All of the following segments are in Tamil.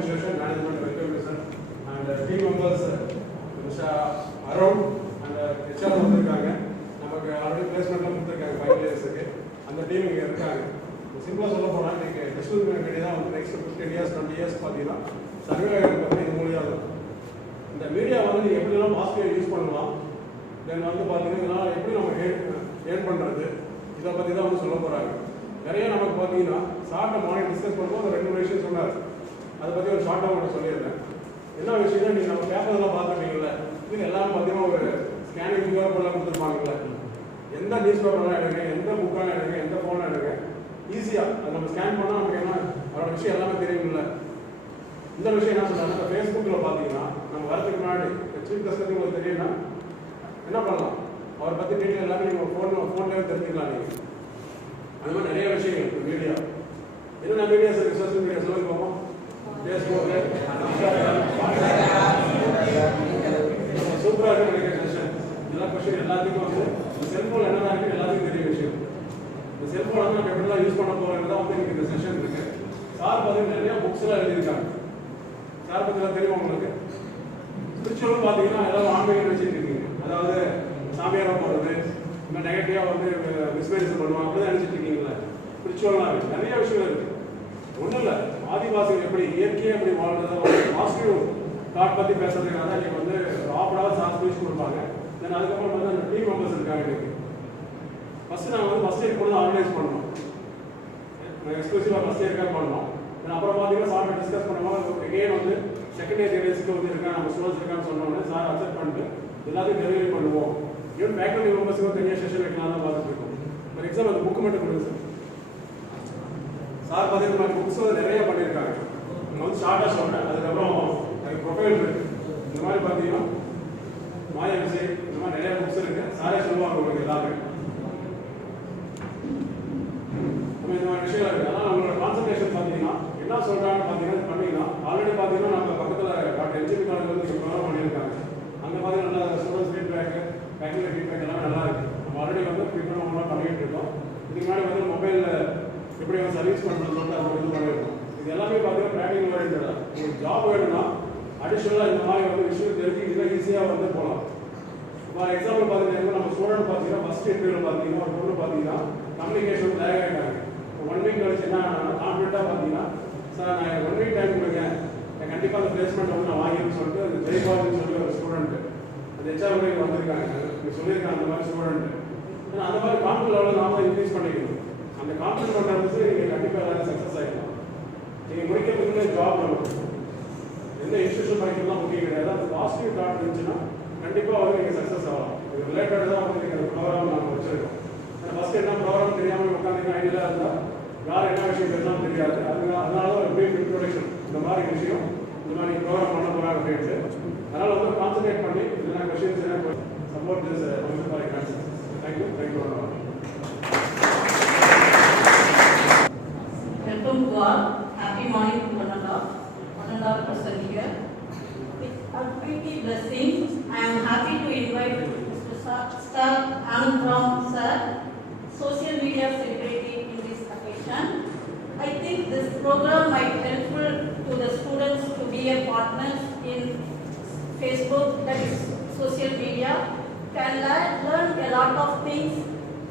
Administration, Management, Welcome sir, and team members, Mr. Arun and HR வந்திருக்காங்க. நமக்கு ஆல்ரெடி பிளேஸ்மெண்ட்லாம் கொடுத்துருக்காங்க 5 இயர்ஸ்க்கு. அந்த டீம் இங்கே இருக்காங்க. சிம்பிளாக சொல்ல போனால் இன்றைக்கி டெஸ்ட் வேண்டிய தான் வந்து நெக்ஸ்ட் 15 இயர்ஸ் 20 இயர்ஸ் பார்த்தீங்கன்னா சர்வே பார்த்தீங்கன்னா இது மூலியாக தான். இந்த மீடியா வந்து நீங்கள் எப்படிலாம் பாசிட்டிவாக யூஸ் பண்ணலாம், தென் வந்து பார்த்தீங்கன்னா இதனால் எப்படி நம்ம ஏர்ன் பண்ணுறது, இதை பற்றி தான் வந்து சொல்ல போகிறாங்க. நிறைய நமக்கு பார்த்தீங்கன்னா ஷார்ட்டாக மார்னிங் டிஸ்கஸ் பண்ணும்போது ஒரு 2 விஷயம் சொன்னார். அதை பற்றி ஒரு ஷார்ட்டாக உங்களுக்கு சொல்லியிருந்தேன். என்ன விஷயம்னா நீங்கள் நம்ம பேப்பர்லாம் பார்த்துருக்கீங்கள, இது எல்லாரும் பார்த்தீங்கன்னா ஒரு ஸ்கேனிங் கியூஆர் கோடெலாம் கொடுத்துருப்பாங்கல்ல. எந்த நியூஸ் பேப்பர்லாம் எடுங்க, எந்த புக்காக எடுங்க, எந்த ஃபோனாக எடுங்க, ஈஸியாக அதை நம்ம ஸ்கேன் பண்ணால் நமக்கு என்ன அவரோட விஷயம் எல்லாமே தெரியுமில்ல. இந்த விஷயம் என்ன சொல்கிறாங்க, இப்போ ஃபேஸ்புக்கில் பார்த்தீங்கன்னா நம்ம வரதுக்கு முன்னாடி சீஃப் கெஸ்ட் பற்றி உங்களுக்கு தெரியும்னா என்ன பண்ணலாம், அவரை பற்றி டீட்டெயில் எல்லாமே நீங்கள் ஃபோன்லேயே தெரிஞ்சுக்கலாம். நீங்கள் அந்த மாதிரி நிறைய விஷயங்கள் இருக்குது. மீடியா என்னென்ன மீடியாஸ் இருக்குது, சோசியல் மீடியா சொல்லுங்க பார்ப்போம். ஃபேஸ்புக்கு, சூப்பராக இருக்குது நிறைய செஷன். எல்லா கொஸ்டின் எல்லாத்துக்கும் வந்து செல்ஃபோன் என்னதான் இருக்குது எல்லாத்துக்கும் தெரிய விஷயம். இந்த செல்ஃபோன் வந்து நம்ம எப்படிலாம் யூஸ் பண்ண போகிறோம் தான் வந்து எனக்கு இந்த செஷன் இருக்குது. சார் பார்த்தீங்கன்னா நிறையா புக்ஸ்லாம் எழுதியிருக்காங்க. சார் பற்றிலாம் தெரியும் உங்களுக்கு. ஸ்பிரிச்சுவல் பார்த்தீங்கன்னா எல்லாரும் ஆன்மீகம் வச்சுருக்கீங்க, அதாவது சாமியாராக போகிறது, இந்த நெகட்டிவாக வந்து மிஸ்மேனேஜ் பண்ணுவோம் அப்படிதான் நினச்சிட்டு இருக்கீங்களா. ஸ்பிரிச்சுவலாக இருக்குது, நிறைய விஷயம் இருக்குது. ஒன்றும் இல்லை, ஆதிவாசிகள் எப்படி இயற்கையாக எப்படி வாழ்றதா பாசிட்டிவ் தாட் பற்றி பேசுறதுக்காக தான் நீங்கள் வந்து ஆஃபராக சார் ஸ்பீச் கொடுப்பாங்க. தென் அதுக்கப்புறம் வந்து அந்த டீம் மெம்பர்ஸ் இருக்காங்க. எனக்கு ஃபஸ்ட்டு நாங்கள் வந்து ஃபஸ்ட் இயர் கூட ஆர்கனைஸ் பண்ணோம். நாங்கள் எக்ஸ்க்ளூசிவாக ஃபஸ்ட் இயருக்காக பண்ணோம். தென் அப்புறம் பார்த்தீங்கன்னா சார் டிஸ்கஸ் பண்ணும்போது எகெயின் வந்து செகண்ட் இயர் ஜெனரேஷனுக்கு வந்து இருக்கா நம்ம ஸ்டூடெண்ட்ஸ் இருக்கான்னு சொன்னோன்னே சார் அக்செப்ட் பண்ணிட்டு எல்லாத்தையும் டெலிவரி பண்ணுவோம். ஈவன் ஃபேக்கல்டி மெம்பர்ஸுக்கும் தனியாக செஷன் வைக்கலாம் தான் பார்த்துட்டு இருக்கோம். ஃபார் எக்ஸாம்பிள் அந்த புக்கு மட்டும் கொடுங்க சார். சார் பார்த்தீங்கன்னா புக்ஸ் வந்து நிறைய பண்ணியிருக்காங்க. நான் வந்து ஷார்ட்டாக சொல்கிறேன், அதுக்கப்புறம் எனக்கு ப்ரொஃபைல் இருக்குது. இந்த மாதிரி பார்த்தீங்கன்னா மாயா விஜய் இந்த மாதிரி நிறைய புக்ஸ் இருக்குது. சாரே சொல்லுவாங்க உங்களுக்கு எல்லாமே. நம்ம இந்த மாதிரி விஷயம் இருக்குது. ஆனால் நம்மளோட கான்சன்ட்ரேஷன் பார்த்தீங்கன்னா என்ன சொல்கிறாங்கன்னு பார்த்தீங்கன்னா பண்ணிங்கன்னா ஆல்ரெடி பார்த்தீங்கன்னா நம்ம பக்கத்தில் டாக்டர் என்ஜிபி காலேஜ் வந்து ப்ரோக்ராம் பண்ணியிருக்காங்க. அந்த மாதிரி நல்லா ஸ்டூடெண்ட்ஸ் ஃபீட்பேக்கு ஃபேக்கல்டி ஃபீட்பேக் எல்லாமே நல்லா இருக்குது. நம்ம ஆல்ரெடி வந்து ப்ரிப்பேர் பண்ணிகிட்டு இருக்கோம். இதுக்கு முன்னாடி வந்து மொபைலில் எப்படி வந்து சர்வீஸ் பண்ணுறதுன்னு சொல்லிட்டு அதை வந்து பண்ணியிருக்கோம். இது எல்லாமே பார்த்தீங்கன்னா ப்ராக்டிகல் ஓரியன்டாக உங்களுக்கு ஜாப் வேணும்னா அடிஷ்னலாக இந்த மாதிரி வந்து விஷயம் தெரிஞ்சுக்கிட்டா ஈஸியாக வந்து போகலாம். ஃபார் எக்ஸாம்பிள் பார்த்தீங்கன்னா நம்ம ஸ்டூடெண்ட் பார்த்தீங்கன்னா ஃபஸ்ட் இன்டர்வியூவில் பார்த்தீங்கன்னா ஒரு பொண்ணு பார்த்தீங்கன்னா கம்யூனிகேஷன் லேக் ஆகிட்டாங்க. 1 வீக் கழிச்சு என்ன கான்ஃபிடென்ட்டாக பார்த்தீங்கன்னா சார் நான் 1 வீக் டைம் கொடுங்க, நான் கண்டிப்பாக அந்த பிளேஸ்மெண்ட் வந்து நான் வாங்கின்னு சொல்லிட்டு அந்த ஜெய்பால்னு சொல்லி ஒரு ஸ்டூடெண்ட் அந்த ஹெச்ஆர் வந்திருக்காங்க. சொல்லியிருக்காங்க அந்த மாதிரி ஸ்டூடெண்ட். ஏன்னா அந்த மாதிரி கான்ஃபிடன்ட் லெவலில் நாம இன்க்ரீஸ் பண்ணிக்கணும். அந்த கான்ஃபிடன்ட் பண்ணுறது நீங்கள் கண்டிப்பாக எல்லாரும் சக்ஸஸ் ஆகிடலாம். நீங்கள் முடிக்கிறதுக்குள்ளே ஜாப் வேணும். எந்த இன்ஸ்டியூஷன் படிக்கிறதுலாம் முக்கியம் கிடையாது. அந்த பாசிட்டிவ் தாட் இருந்துச்சுன்னா கண்டிப்பாக வந்து நீங்கள் சக்ஸஸ் ஆகலாம். இது ரிலேட்டட் தான் வந்து நீங்கள் ப்ரோக்ராம் நாங்கள் வச்சுருக்கோம். ஃபஸ்ட்டு என்ன ப்ரோக்ராம் தெரியாமல் உட்காந்து ஐடியா இருந்தால் யார் என்ன விஷயம் தெரியாமல் தெரியாது. அதனால ஒரு பிரீஃப் இன்ட்ரோடக்ஷன் இந்த மாதிரி விஷயம் இந்த மாதிரி ப்ரோக்ராம் பண்ண போகிறாங்க அப்படின்ட்டு. அதனால் வந்து கான்சன்ட்ரேட் பண்ணி இதெல்லாம் கொஸ்டின்ஸ் என்ன support this for answer. Thank you. Thank you. Welcome to all. Happy morning to one and all person here. With Almighty blessings, I am happy to invite Mr. Star Anupram sir, social media celebrity in this occasion. I think this program might helpful to the students to be a partners in Facebook, that is social media, can learn a lot of things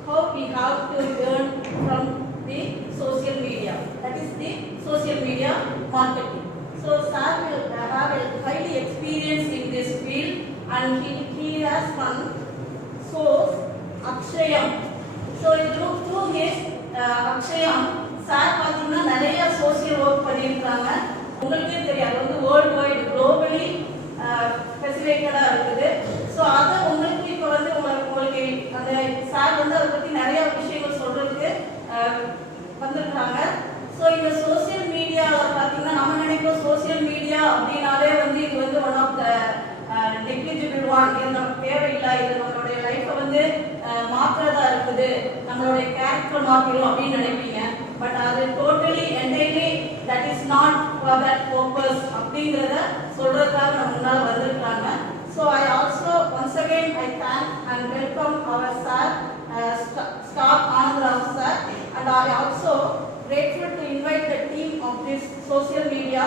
how we have to learn from the social media, that is the social media marketing. So sir will have a highly experience in this field and he has one source Akshayam. So through his Akshayam sir பார்த்தீங்கன்னா நிறைய சோசியல் ஒர்க் பண்ணியிருக்காங்க. உங்களுக்கே தெரியாது வந்து வேர்ல்டு வைடு குளோபலி ஃபெசிலிட்டடாக இருக்குது. ஸோ அதை உங்களுக்கு இப்போ வந்து உங்களுக்கு அந்த சார் வந்து அதை பற்றி நிறைய விஷயங்கள் சொல்கிறதுக்கு வந்துருக்காங்க. ஸோ இந்த சோசியல் மீடியாவில் பார்த்தீங்கன்னா நம்ம நினைப்போம் சோசியல் மீடியா அப்படின்னாலே வந்து இது வந்து one of the negligible one, இது நமக்கு தேவையில்லை, இது நம்மளுடைய லைஃப்பை வந்து மாற்றுறதா இருக்குது, நம்மளுடைய கேரக்டர் மாற்றிடும் அப்படின்னு நினைப்பீங்க. பட் அது totally entirely that is not for that purpose அப்படிங்கிறத சொல்றதுக்காக நம்ம முன்னால் வந்திருக்காங்க. So I also once again I thank and welcome our sir star Anandaram sir and I also grateful to invite the team of this social media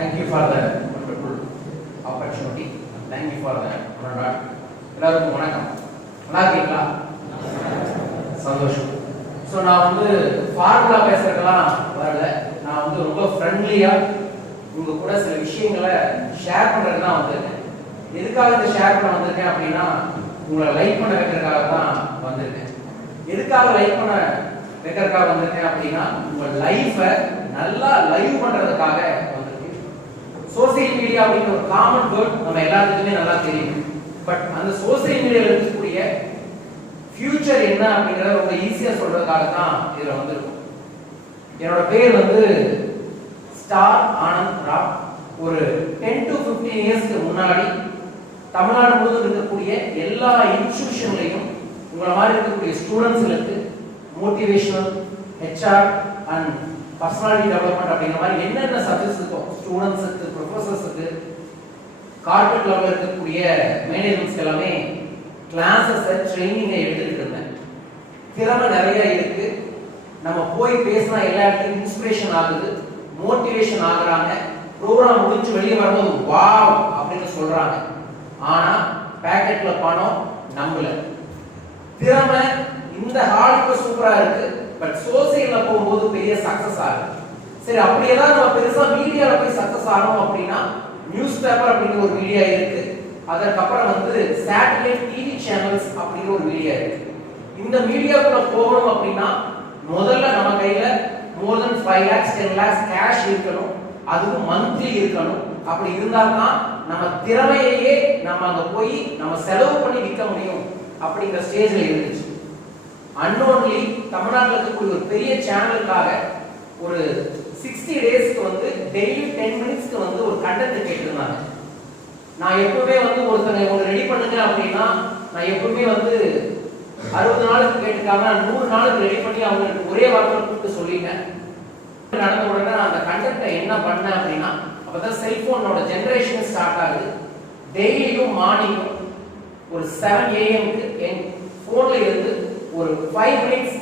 Thank you for the wonderful opportunity. Thank you for the honor. எல்லாருக்கும் வணக்கம். நல்லா இருக்கீங்களா? சந்தோஷம். ஸோ நான் வந்து ஃபார்முலா பேசுறதுக்கெல்லாம் வரல. நான் வந்து ரொம்ப ஃப்ரெண்ட்லியா உங்க கூட சில விஷயங்களை ஷேர் பண்றதுக்கு தான் வந்திருக்கேன். எதுக்காக இதை ஷேர் பண்ண வந்திருக்கேன் அப்படின்னா உங்களை லைக் பண்ண வைக்கிறதுக்காக தான் வந்திருக்கேன். எதுக்காக லைக் பண்ண வைக்கிறதுக்காக வந்திருக்கேன் அப்படின்னா உங்க லைஃபை நல்லா லைவ் பண்றதுக்காக வந்திருக்கேன். சோசியல் மீடியா அப்படிங்கிற ஒரு காமன் வேர்ட் நம்ம எல்லாத்துக்குமே நல்லா தெரியும். பட் அந்த சோசியல் மீடியாவில் இருக்கக்கூடிய ஃபியூச்சர் என்ன அப்படிங்கறத ரொம்ப ஈஸியா சொல்றதுக்காக தான் இதுல வந்திருக்கும். என்னோட பேர் வந்து ஸ்டார் ஆனந்த் ராவ். ஒரு 10 to 15 இயர்ஸ்க்கு முன்னாடி தமிழ்நாடு முழுவதும் இருக்கக்கூடிய எல்லா இன்ஸ்டிடியூஷன்லையும் உங்களை மாதிரி இருக்கக்கூடிய ஸ்டூடெண்ட்ஸ்களுக்கு motivational, HR and personality development அப்படிங்கிற மாதிரி என்னென்ன சப்ஜெக்ட்ஸ் இருக்கும் ஸ்டூடெண்ட்ஸுக்கு, ப்ரொஃபஸர்ஸுக்கு, கார்ப்பரேட் லெவலில் இருக்கக்கூடிய மேனேஜ்மெண்ட்ஸ்க்கு எல்லாமே கிளாஸஸை ட்ரைனிங்கை எடுத்துக்கிட்டு இருந்தேன். திறமை நிறைய இருக்கு. நம்ம போய் பேசினா எல்லா இடத்துலையும் இன்ஸ்பிரேஷன் ஆகுது, மோட்டிவேஷன் ஆகுறாங்க. ப்ரோக்ராம் முடிஞ்சு வெளியே வரும்போது வாவ் அப்படின்னு சொல்றாங்க. ஆனா பேக்கெட்ல பணம் நம்பல. திறமை இந்த ஹாலுக்கு சூப்பரா இருக்கு, பட் சோசியல்ல போகும்போது பெரிய சக்சஸ் ஆகுது. சரி, அப்படியே தான் நம்ம பெருசா மீடியால போய் சக்சஸ் ஆகணும் அப்படின்னா நியூஸ் பேப்பர் அப்படிங்கிற ஒரு மீடியா இருக்கு. அதற்கப்புறம் வந்து சேட்டலைட் டிவி சேனல்ஸ் அப்படிங்கிற ஒரு மீடியா இருக்கு. இந்த மீடியாக்குள்ள போகணும் அப்படின்னா முதல்ல நம்ம கையில மோர் தென் 5 lakhs 10 lakhs கேஷ் இருக்கணும். அதுவும் மந்த்லி இருக்கணும். அப்படி இருந்தா தான் நம்ம திறமையையே நம்ம அங்க போய் நம்ம செலவு பண்ணி விற்க முடியும் அப்படிங்கிற ஸ்டேஜ்ல இருந்துச்சு. அன்னோன்லி தமிழ்நாட்டில் இருக்கக்கூடிய ஒரு பெரிய சேனலுக்காக ஒரு 60 டேஸ்க்கு வந்து டெய்லி 10 மினிட்ஸ்க்கு வந்து ஒரு கண்டென்ட் கேட்டிருந்தாங்க. நான் எப்பவுமே வந்து ஒருத்தங்க ஒன்று ரெடி பண்ணுங்க அப்படின்னா நான் எப்பவுமே வந்து 60 நாளுக்கு கேட்டுக்காம 100 நாளுக்கு ரெடி பண்ணி அவங்களுக்கு ஒரே வாரத்தில் கூப்பிட்டு சொல்லிட்டேன். நடந்த உடனே நான் அந்த கண்டென்ட்டை என்ன பண்ணேன் அப்படின்னா அப்பதான் செல்போனோட ஜெனரேஷன் ஸ்டார்ட் ஆகுது. டெய்லியும் மார்னிங்கும் ஒரு 7 AM என் போன்ல இருந்து ஒரு 5 மினிட்ஸ்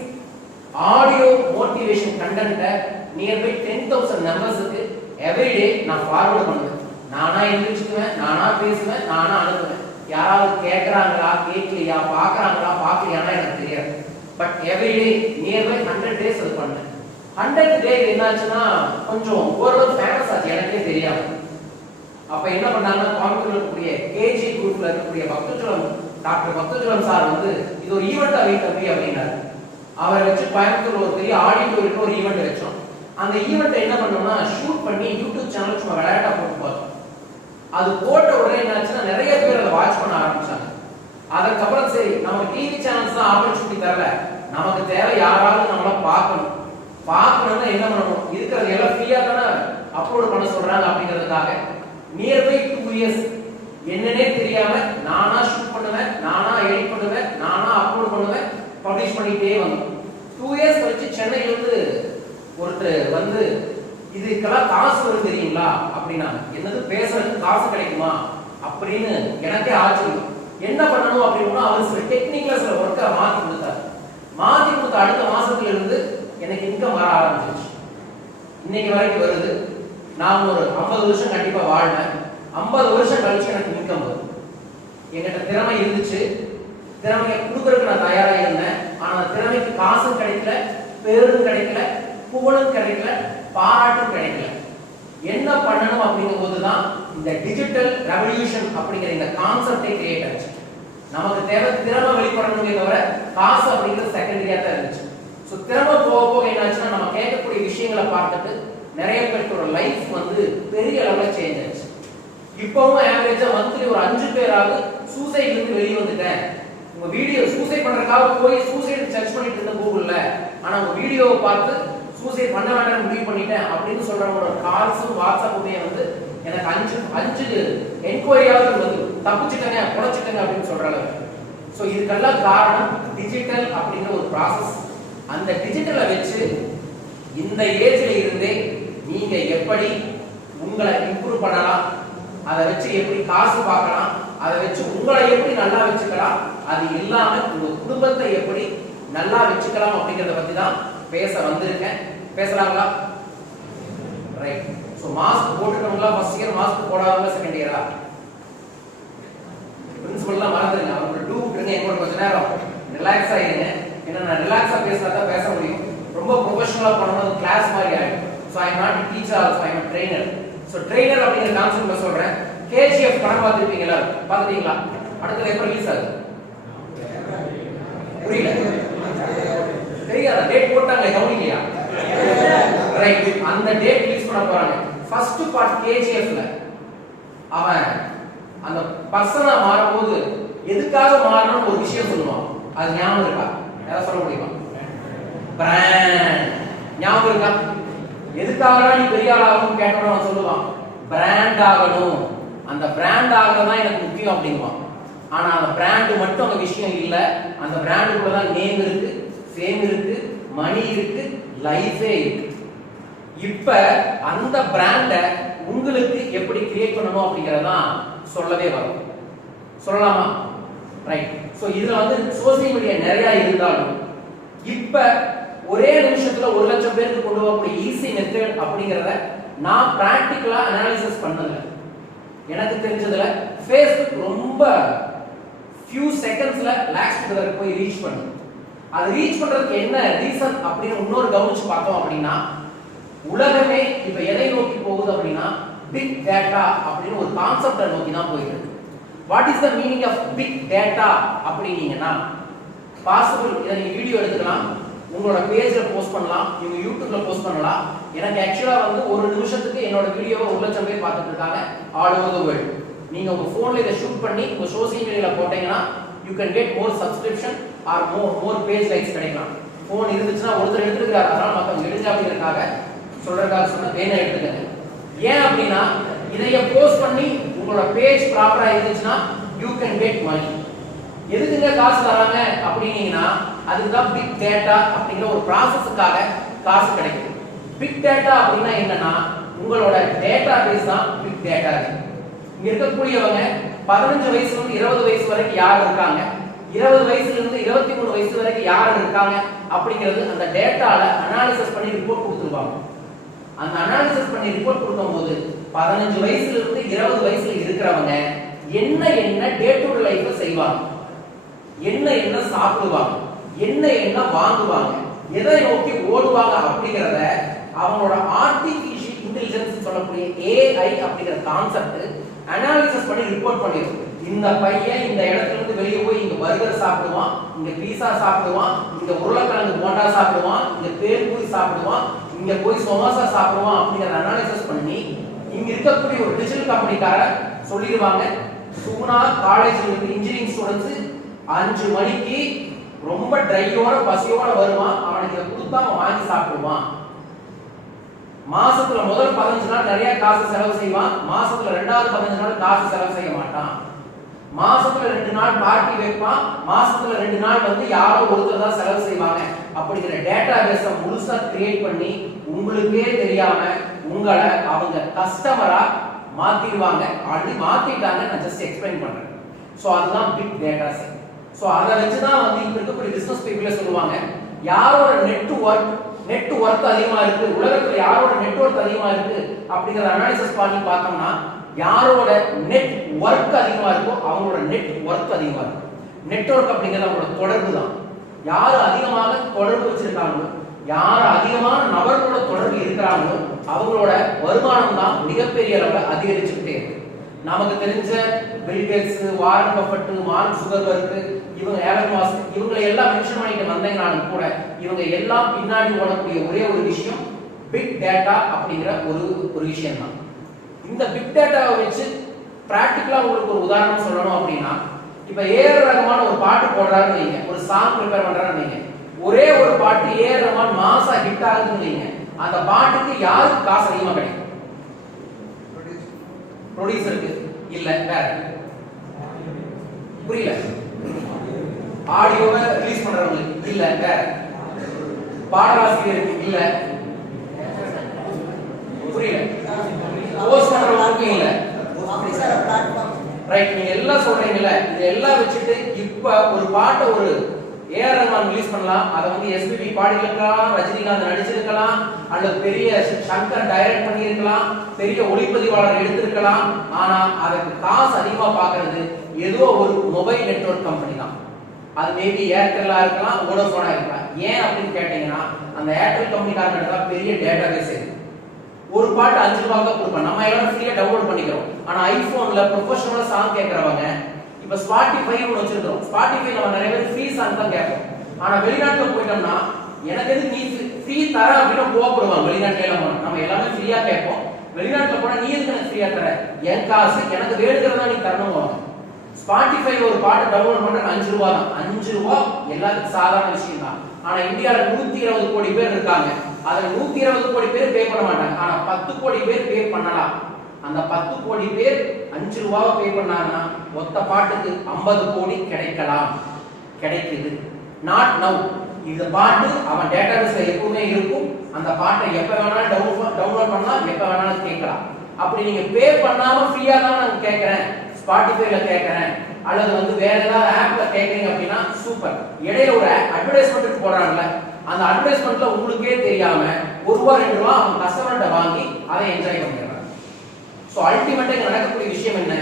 ஆடியோ மோட்டிவேஷன் கண்டென்ட்டை நியர்பை 10,000 நம்பர்ஸுக்கு எவ்ரிடே நான் ஃபார்வர்ட் பண்ணுவேன். நானா எழுதிச்சுக்குவேன், நானா பேசுவேன், நானா அனுப்புவேன். யாராவது கேட்கறாங்களா கேட்கலையா, பார்க்கறாங்களா பார்க்கலையானா எனக்கு தெரியாது. பட் எவ்ரிடே நியர்பை 100 டேஸ் அது பண்ணேன். 100 டே என்னாச்சுன்னா கொஞ்சம் ஓரளவு ஃபேமஸ் ஆச்சு, எனக்கே தெரியாது. அப்ப என்ன பண்ணாங்கன்னா கோயம்புத்தூர்ல இருக்கக்கூடிய கேஜி குரூப்ல இருக்கக்கூடிய டாக்டர் பக்தஜலம் சார் வந்து இது ஒரு ஈவெண்டா வை தம்பி அப்படின்னாரு. அவரை வச்சு கோயம்புத்தூர்ல ஒரு பெரிய ஆடிட்டோரியத்துல ஒரு ஈவெண்ட் வச்சோம். அந்த ஈவெண்ட்டை என்ன பண்ணோம்னா ஷூட் பண்ணி யூடியூப் சேனல் சும்மா விளையாட்டா போட்டு பார்த்தோம். அது போட்ட உடனே என்னாச்சுன்னா நிறைய பேர் அதை வாட்ச் பண்ண ஆரம்பிச்சாங்க. அதுக்கப்புறம் சரி நமக்கு டிவி சேனல்ஸ் தான் ஆப்பர்ச்சுனிட்டி தரல, நமக்கு தேவை யாராவது நம்மள பார்க்கணும். பார்க்கணும்னா என்ன பண்ணணும், இருக்கிறது எல்லாம் ஃப்ரீயா தானே அப்லோட் பண்ண சொல்றாங்க அப்படிங்கிறதுக்காக நியர்பை 2 இயர்ஸ் என்னன்னே தெரியாம நானா ஷூட் பண்ணுவேன், நானா எடிட் பண்ணுவேன், நானா அப்லோட் பண்ணுவேன், பப்ளிஷ் பண்ணிட்டே வந்தோம். 2 இயர்ஸ் கழிச்சு சென்னையில இருந்து ஒருத்தர் வந்து இதுக்கெல்லாம் காசு வரும் தெரியுங்களா அப்படின்னா, என்னது பேசுறதுக்கு காசு கிடைக்குமா அப்படின்னு எனக்கே ஆச்சரியம். என்ன பண்ணணும் அப்படின்னா அவர் சில டெக்னிக்கலா சில ஒர்க்கை மாத்தி கொடுத்தாரு. மாத்தி கொடுத்த அடுத்த மாசத்துல இருந்து எனக்கு இன்கம் வர ஆரம்பிச்சிருச்சு. இன்னைக்கு வரைக்கும் வருது. நான் ஒரு 50 வருஷம் கண்டிப்பா வாழ்வேன். 50 வருஷம் கழிச்சு எனக்கு இன்கம் வரும். என்கிட்ட திறமை இருந்துச்சு, திறமையை கொடுக்கறதுக்கு நான் தயாரா இருந்தேன். ஆனா திறமைக்கு காசும் கிடைக்கல, பேரும் கிடைக்கல, புகழும் கிடைக்கல, பாராட்டும் கிடைக்கல. என்ன பண்ணணும் அப்படிங்கும் போதுதான் இந்த டிஜிட்டல் ரெவல்யூஷன் அப்படிங்கிற இந்த கான்செப்டே கிரியேட் ஆச்சு. நமக்கு தேவை திறமை வெளிப்படணுமே தவிர காசு அப்படிங்கிறது செகண்டரியா தான் இருந்துச்சு. ஸோ திறமை போக போக என்னாச்சுன்னா நம்ம கேட்கக்கூடிய விஷயங்களை பார்த்துட்டு நிறைய பேர்த்தோட லைஃப் வந்து பெரிய அளவில் சேஞ்ச் ஆச்சு. இப்பவும் ஆவரேஜா மந்த்லி ஒரு 5 பேராவது சூசைட்ல இருந்து வெளியே வந்துட்டேன். உங்க வீடியோ சூசைட் பண்றதுக்காக போய் சூசைட் சர்ச் பண்ணிட்டு இருந்த கூகுள்ல, ஆனா உங்க வீடியோவை பார்த்து சூசைட் பண்ண வேண்டாம்னு முடிவு பண்ணிட்டேன் அப்படின்னு சொல்றவங்களோட கால்ஸும் வாட்ஸ்அப்புமே வந்து எனக்கு 5 என்கொயரியாவது வந்து தப்பிச்சுட்டேங்க குறைச்சிட்டேங்க அப்படின்னு சொல்ற அளவுக்கு. ஸோ இதுக்கெல்லாம் காரணம் டிஜிட்டல் அப்படிங்கிற ஒரு ப்ராசஸ். அந்த டிஜிட்டலை வச்சு இந்த ஏஜ்ல இருந்தே நீங்க எப்படி உங்களை இம்ப்ரூவ் பண்ணலாம், அதை வச்சு எப்படி காசு பார்க்கலாம், அதை வச்சு உங்களை எப்படி நல்லா வச்சுக்கலாம், அது இல்லாம உங்க குடும்பத்தை எப்படி நல்லா வச்சுக்கலாம் அப்படிங்கறத பத்தி தான் பேச வந்திருக்கேன். பேசலாங்களா? ரைட். ஸோ மாஸ்க் போட்டுட்டவங்களா ஃபர்ஸ்ட் இயர், மாஸ்க் போடாதவங்க செகண்ட் இயரா? பிரின்சிபல்லாம் மறந்துருங்க, அவங்க டூ விட்டுருங்க, எங்களோட கொஞ்ச நேரம் ரிலாக்ஸ் ஆகிடுங்க. ஏன்னா நான் ரிலாக்ஸாக பேசினா தான் பேச முடியும். ரொம்ப ப்ரொஃபஷனலாக பண்ணணும் கிளாஸ் மாதிரி ஆகிடும். So I not teacher also, I am trainer. So trainer அப்படிங்கிற கான்செப்ட் சொல்கிறேன். கேஜிஎஃப் படம் பார்த்துருப்பீங்களா? பார்த்துட்டீங்களா? அடுத்தது எப்போ ரிலீஸ் ஆகுது? புரியல, தெரியாதா? டேட் போட்டாங்க, கவனிக்கலையா? ரைட், அந்த டேட் ரிலீஸ் பண்ண போறாங்க. ஃபர்ஸ்ட் பார்ட் கேஜிஎஃப்ல அவன் அந்த பர்சனா மாறும்போது எதுக்காக மாறணும்னு ஒரு விஷயம் சொல்லுவான். அது ஞாபகம் இருக்கா? யாராவது சொல்ல முடியுமா? பிராண்ட் ஞாபகம் இருக்கா? எதுக்காக நீ பெரிய ஆள் ஆகணும்னு கேட்டோம்னா அவன் சொல்லுவான், பிராண்ட் ஆகணும், அந்த பிராண்ட் ஆகதான் எனக்கு முக்கியம் அப்படிங்குவான். ஆனா அந்த பிராண்ட் மட்டும் அந்த விஷயம் இல்ல. அந்த பிராண்டுக்குள்ள தான் நேம் இருக்கு, ஃபேம் இருக்கு, மணி இருக்கு, லைஃபே இருக்கு. இப்ப அந்த பிராண்ட உங்களுக்கு எப்படி கிரியேட் பண்ணணும் அப்படிங்கறதான் சொல்லவே வரும். சொல்லலாமா? ரைட். சோ இதுல வந்து சோசியல் மீடியா நிறைய இருந்தாலும் இப்ப ஒரே நிமிஷத்துல 1 லட்சம் பேருக்கு கொண்டு வரக்கூடிய ஈஸி மெத்தட் அப்படிங்கறத நான் பிராக்டிகலா அனாலிசிஸ் பண்ணல. எனக்கு தெரிஞ்சதுல Facebook ரொம்ப few செகண்ட்ஸ்ல லாக்ஸ் பேருக்கு போய் ரீச் பண்ணுது. அது ரீச் பண்றதுக்கு என்ன ரீசன் அப்படின்னு இன்னொரு கவனிச்சு பார்த்தோம் அப்படின்னா, உலகமே இப்ப எதை நோக்கி போகுது அப்படின்னா பிக் டேட்டா அப்படின்னு ஒரு கான்செப்டை நோக்கி தான் போயிட்டு இருக்கு. What is the meaning of big data அப்படின்னீங்கன்னா, பாசிபிள் இதை நீங்க வீடியோ எடுத்துக்கலாம், உங்களோட பேஜ்ல போஸ்ட் பண்ணலாம், நீங்க யூடியூப்ல போஸ்ட் பண்ணலாம். எனக்கு ஆக்சுவலா வந்து ஒரு நிமிஷத்துக்கு என்னோட வீடியோவை 1 லட்சம் பேர் பார்த்துட்டு இருக்காங்க ஆல் ஓவர் தி வேர்ல்ட். நீங்க உங்க போன்ல இதை ஷூட் பண்ணி உங்க சோசியல் மீடியால போட்டீங்கன்னா you can get more subscription or more page likes கிடைக்கலாம். போன் இருந்துச்சுன்னா ஒருத்தர் எடுத்துக்கிறாரு, அதனால மத்தவங்க எடுங்க அப்படிங்கறதுக்காக சொல்றதுக்காக சொன்ன தேனை எடுத்துக்கங்க. ஏன் அப்படின்னா இதைய போஸ்ட் பண்ணி உங்களோட பேஜ் ப்ராப்பரா இருந்துச்சுன்னா you can get money. எதுக்குங்க காசு தராங்க அப்படின்னீங்கன்னா அதுக்கு தான் பிக் டேட்டா அப்படிங்கிற ஒரு ப்ராசஸ்க்காக காசு கிடைக்குது. பிக் டேட்டா அப்படின்னா என்னன்னா உங்களோட டேட்டா பேஸ் தான் பிக் டேட்டா. இங்க இருக்கக்கூடியவங்க 15 வயசுல இருந்து 20 வயசு வரைக்கும் யார் இருக்காங்க, 20 வயசுல இருந்து 23 வயசு வரைக்கும் யார் இருக்காங்க அப்படிங்கிறது அந்த டேட்டால அனாலிசிஸ் பண்ணி ரிப்போர்ட் கொடுத்துருவாங்க. அந்த அனாலிசிஸ் பண்ணி ரிப்போர்ட் கொடுக்கும்போது 15 வயசுல இருந்து 20 வயசுல இருக்கிறவங்க என்ன என்ன டே டு டே லைஃப்ல செய்வாங்க, என்ன என்ன சாப்பிடுவாங்க, என்ன என்ன வாங்குவாங்க, எதை நோக்கி ஓடுவாங்க அப்படிங்கறத அவங்களோட ஆர்டிஃபிஷியல் இன்டெலிஜென்ஸ் சொல்லக்கூடிய AI அப்படிங்கிற கான்செப்ட் அனாலிசிஸ் பண்ணி ரிப்போர்ட் பண்ணிரும். இந்த பையன் இந்த இடத்துல இருந்து வெளியே போய் இங்க பர்கர் சாப்பிடுவான், இங்க பீஸா சாப்பிடுவான், இங்க உருளைக்கிழங்கு போண்டா சாப்பிடுவான், இங்க பேல்பூரி சாப்பிடுவான், இங்க போய் சமோசா சாப்பிடுவான் அப்படிங்கறத அனாலிசிஸ் பண்ணி இங்க இருக்கக்கூடிய ஒரு டிஜிட்டல் கம்பெனிக்கார சொல்லிடுவாங்க, சுகுணா காலேஜ்ல இருந்து இன்ஜினியரிங் ஸ்டூடண்ட்ஸ் 5 மணிக்கு ரொம்ப ட்ரையோட பசியோட வருவான், அவனுக்கு இதை கொடுத்தா அவன் வாங்கி சாப்பிடுவான். மாசத்துல முதல் 15 நாள் நிறைய காசு செலவு செய்வான், மாசத்துல ரெண்டாவது 15 நாள் காசு செலவு செய்ய மாட்டான். மாசத்துல 2 நாள் பார்ட்டி வைப்பான், மாசத்துல 2 நாள் வந்து யாரோ ஒருத்தர் தான் செலவு செய்வாங்க அப்படிங்கிற டேட்டா பேஸை முழுசா கிரியேட் பண்ணி உங்களுக்கே தெரியாம உங்களை அவங்க கஸ்டமரா மாத்திடுவாங்க. ஆல்ரெடி மாத்திட்டாங்க, நான் ஜஸ்ட் எக்ஸ்பிளைன் பண்றேன். சோ அதுதான் பிக் டேட்டா செட். சோ அதை வச்சுதான் வந்து இப்ப இருக்கக்கூடிய பிசினஸ் பீப்புளே சொல்லுவாங்க, யாரோட நெட் ஒர்த் அதிகமா இருக்கு, உலகத்துல யாரோட நெட் ஒர்த் அதிகமா இருக்கு அப்படிங்கறத அனாலிசிஸ் பண்ணி பார்த்தோம்னா யாரோட நெட் ஒர்க் அதிகமா இருக்கோ அவங்களோட நெட் ஒர்த் அதிகமா இருக்கும். நெட்வொர்க் அப்படிங்கிறது அவங்களோட தொடர்பு தான். யார் அதிகமாக தொடர்பு வச்சிருக்காங்களோ, யார் அதிகமான நபர்களோட தொடர்பு இருக்கிறாங்களோ அவங்களோட வருமானம் தான் மிகப்பெரிய அளவுல அதிகரிச்சுக்கிட்டே இருக்கு. நமக்கு தெரிஞ்ச Bill Gates, Warren Buffett, Mark Zuckerberg, இவங்க எலன் மஸ்க், இவங்களை எல்லாம் மென்ஷன் பண்ணிட்டு வந்தீங்கனாலும் கூட இவங்க எல்லாம் பின்னாடி ஓடக்கூடிய ஒரே ஒரு விஷயம் பிக் டேட்டா அப்படிங்கிற ஒரு விஷயம் தான். இந்த பிக் டேட்டாவை வச்சு பிராக்டிகலா உங்களுக்கு ஒரு உதாரணம் சொல்லணும் அப்படின்னா, இப்ப ஏஆர் ரஹ்மான் ஒரு பாட்டு போடுறாருன்னு வைங்க, ஒரு சாங் ப்ரிப்பேர் பண்றாருன்னு வைங்க, ஒரே ஒரு பாட்டு ஏஆர் ரஹ்மான் மாசா ஹிட் ஆகுதுன்னு வைங்க, அந்த பாட்டுக்கு யாருக்கு காசு அதிகமா கிடைக்கும்? ப்ரொடியூசருக்கு இல்ல, வேற புரியல, ஆடியோவை ரிலீஸ் பண்றவங்களுக்கு இல்ல, வேற பாடலாசிரியருக்கு இல்ல, புரியல, போஸ்ட் பண்றவங்களுக்கு இல்ல, ரைட்? நீங்க எல்லாம் சொல்றீங்கல்ல, இது எல்லாம் வச்சுட்டு இப்ப ஒரு பாட்டை ஒரு ஏஆர் ரஹ்மான் ரிலீஸ் பண்ணலாம், அதை வந்து எஸ்பிபி பாடியிருக்கலாம், ரஜினிகாந்த் நடிச்சிருக்கலாம், அல்லது பெரிய சங்கர் டைரக்ட் பண்ணியிருக்கலாம், பெரிய ஒளிப்பதிவாளர் எடுத்திருக்கலாம். ஆனா அதுக்கு காசு அதிகமா பாக்குறது ஏதோ ஒரு மொபைல் நெட்வொர்க் கம்பெனி தான். அது மேபி ஏர்டெல்லா இருக்கலாம், வோடோஃபோனா இருக்கலாம். ஏன் அப்படின்னு கேட்டீங்கன்னா அந்த ஏர்டெல் கம்பெனிக்காரங்க பெரிய டேட்டாபேஸ் இருக்கு. ஒரு பாட்டு 5 ரூபாய்க்கு கொடுப்பேன், நம்ம எல்லாரும் ஃப்ரீயா டவுன்லோட் பண்ணிக்கிறோம். ஆனா ஐபோன்ல ப்ரொஃபஷனலா சாங் கேட்கறவங்க இப்ப ஸ்பாட்டிஃபை ஒன்று வச்சிருக்கோம். ஸ்பாட்டிஃபை நம்ம நிறைய பேர் ஃப்ரீ சாங் தான் கேட்போம். ஆனா வெளிநாட்டுல போயிட்டோம்னா எனக்கு எதுக்கு நீ ஃப்ரீ தர அப்படின்னு கோவப்படுவாங்க. வெளிநாட்டுல எல்லாம் நம்ம எல்லாமே ஃப்ரீயா கேட்போம். வெளிநாட்டுல போனா நீ எதுக்கு எனக்கு ஃப்ரீயா தர, என் காசு எனக்கு வேணுங்கிறதா நீ தரணும். ஸ்பாட்டிஃபை ஒரு பாட்டு டவுன்லோட் பண்றது 5 ரூபாய் தான். 5 ரூபாய் எல்லாத்துக்கும் சாதாரண விஷயம் தான். ஆனா இந்தியால 120 கோடி பேர் இருக்காங்க. அதுல 120 கோடி பேர் பே பண்ண மாட்டாங்க. ஆனா 10 கோடி பேர் பே பண்ணலாம். அந்த 10 கோடி பேர் 5 ரூபாய் பே பண்ணாங்கன்னா மொத்த பாட்டுக்கு 50 கோடி கிடைக்கலாம். கிடைக்குது. Not now. இந்த பாட்டு அவன் டேட்டாபேஸ்ல எப்பவுமே இருக்கும். அந்த பாட்டை எப்ப வேணாலும் டவுன்லோட் பண்ணலாம், எப்ப வேணாலும் கேட்கலாம். அப்படி நீங்க பே பண்ணாம ஃப்ரீயா தான் நான் கேட்கறேன், ஸ்பாட்டிஃபைல கேட்கறேன் அல்லது வந்து வேற ஏதாவது ஆப்ல கேட்கறீங்க அப்படின்னா சூப்பர். இடையில ஒரு அட்வர்டைஸ்மெண்ட் போடுறாங்கல்ல, அந்த அட்வர்டைஸ்மெண்ட்ல உங்களுக்கே தெரியாம 1 ரூபாய் 2 ரூபாய் அவங்க கஸ்டமர்கிட்ட வாங்கி அதை என்ஜாய் பண்ணிடுறாங்க. சோ அல்டிமேட்டா இங்க நடக்கக்கூடிய விஷயம் என்ன,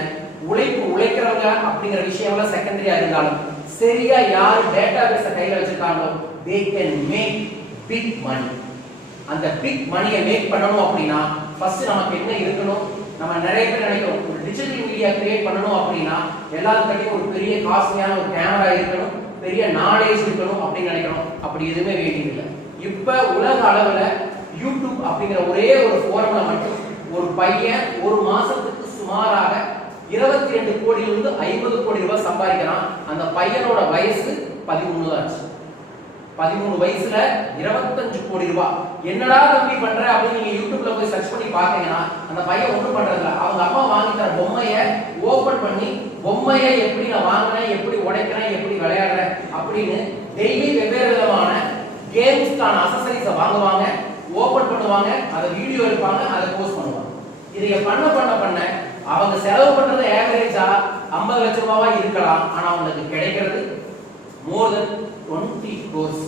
உழைக்கிறவங்க அப்படிங்கிற விஷயம் எல்லாம் செகண்டரியா இருந்தாலும் சரியா யார் டேட்டாபேஸ கையில வச்சிருக்காங்களோ they can make big money. அந்த பிக் மணியை மேக் பண்ணணும் அப்படின்னா ஃபர்ஸ்ட் நமக்கு என்ன இருக்கணும், நம்ம நிறைய பேர் நினைக்கிறோம் ஒரு டிஜிட்டல் மீடியா கிரியேட் பண்ணணும் அப்படின்னா எல்லாத்துக்கிட்டையும் ஒரு பெரிய காஸ்ட்லியான ஒரு கேமரா இருக்கணும், பெரிய நாலேஜ் இருக்கணும் அப்படின்னு நினைக்கிறோம். அப்படி எதுவுமே வேண்டியதில்லை. இப்ப உலக அளவுல யூடியூப் அப்படிங்கிற ஒரே ஒரு ஃபோரம்ல மட்டும் ஒரு பையன் ஒரு மாசத்துக்கு சுமாராக 22 கோடியிலிருந்து 50 கோடி ரூபாய் சம்பாதிக்கிறான். அந்த பையனோட வயசு 13 தான். 13 வயசுல 25 கோடி ரூபாய். என்னடா தம்பி பண்ற அப்படின்னு நீங்க யூடியூப்ல போய் சர்ச் பண்ணி பாத்தீங்கன்னா அந்த பையன் ஒண்ணும் பண்றது இல்ல. அவங்க அம்மா வாங்கி தர பொம்மையை ஓபன் பண்ணி பொம்மையை எப்படி நான் வாங்குறேன், எப்படி உடைக்கிறேன், எப்படி விளையாடுறேன் அப்படின்னு டெய்லி வெவ்வேறு விதமான கேம்ஸ்க்கான அக்சஸரீஸை வாங்குவாங்க, ஓபன் பண்ணுவாங்க, அதை வீடியோ எடுப்பாங்க, அதை போஸ்ட் பண்ணுவாங்க. இதை பண்ண அவங்க செலவு பண்றது ஆவரேஜா 50 லட்சம் ரூபாவா இருக்கலாம். ஆனா அவங்களுக்கு கிடைக்கிறது more than 20 crores.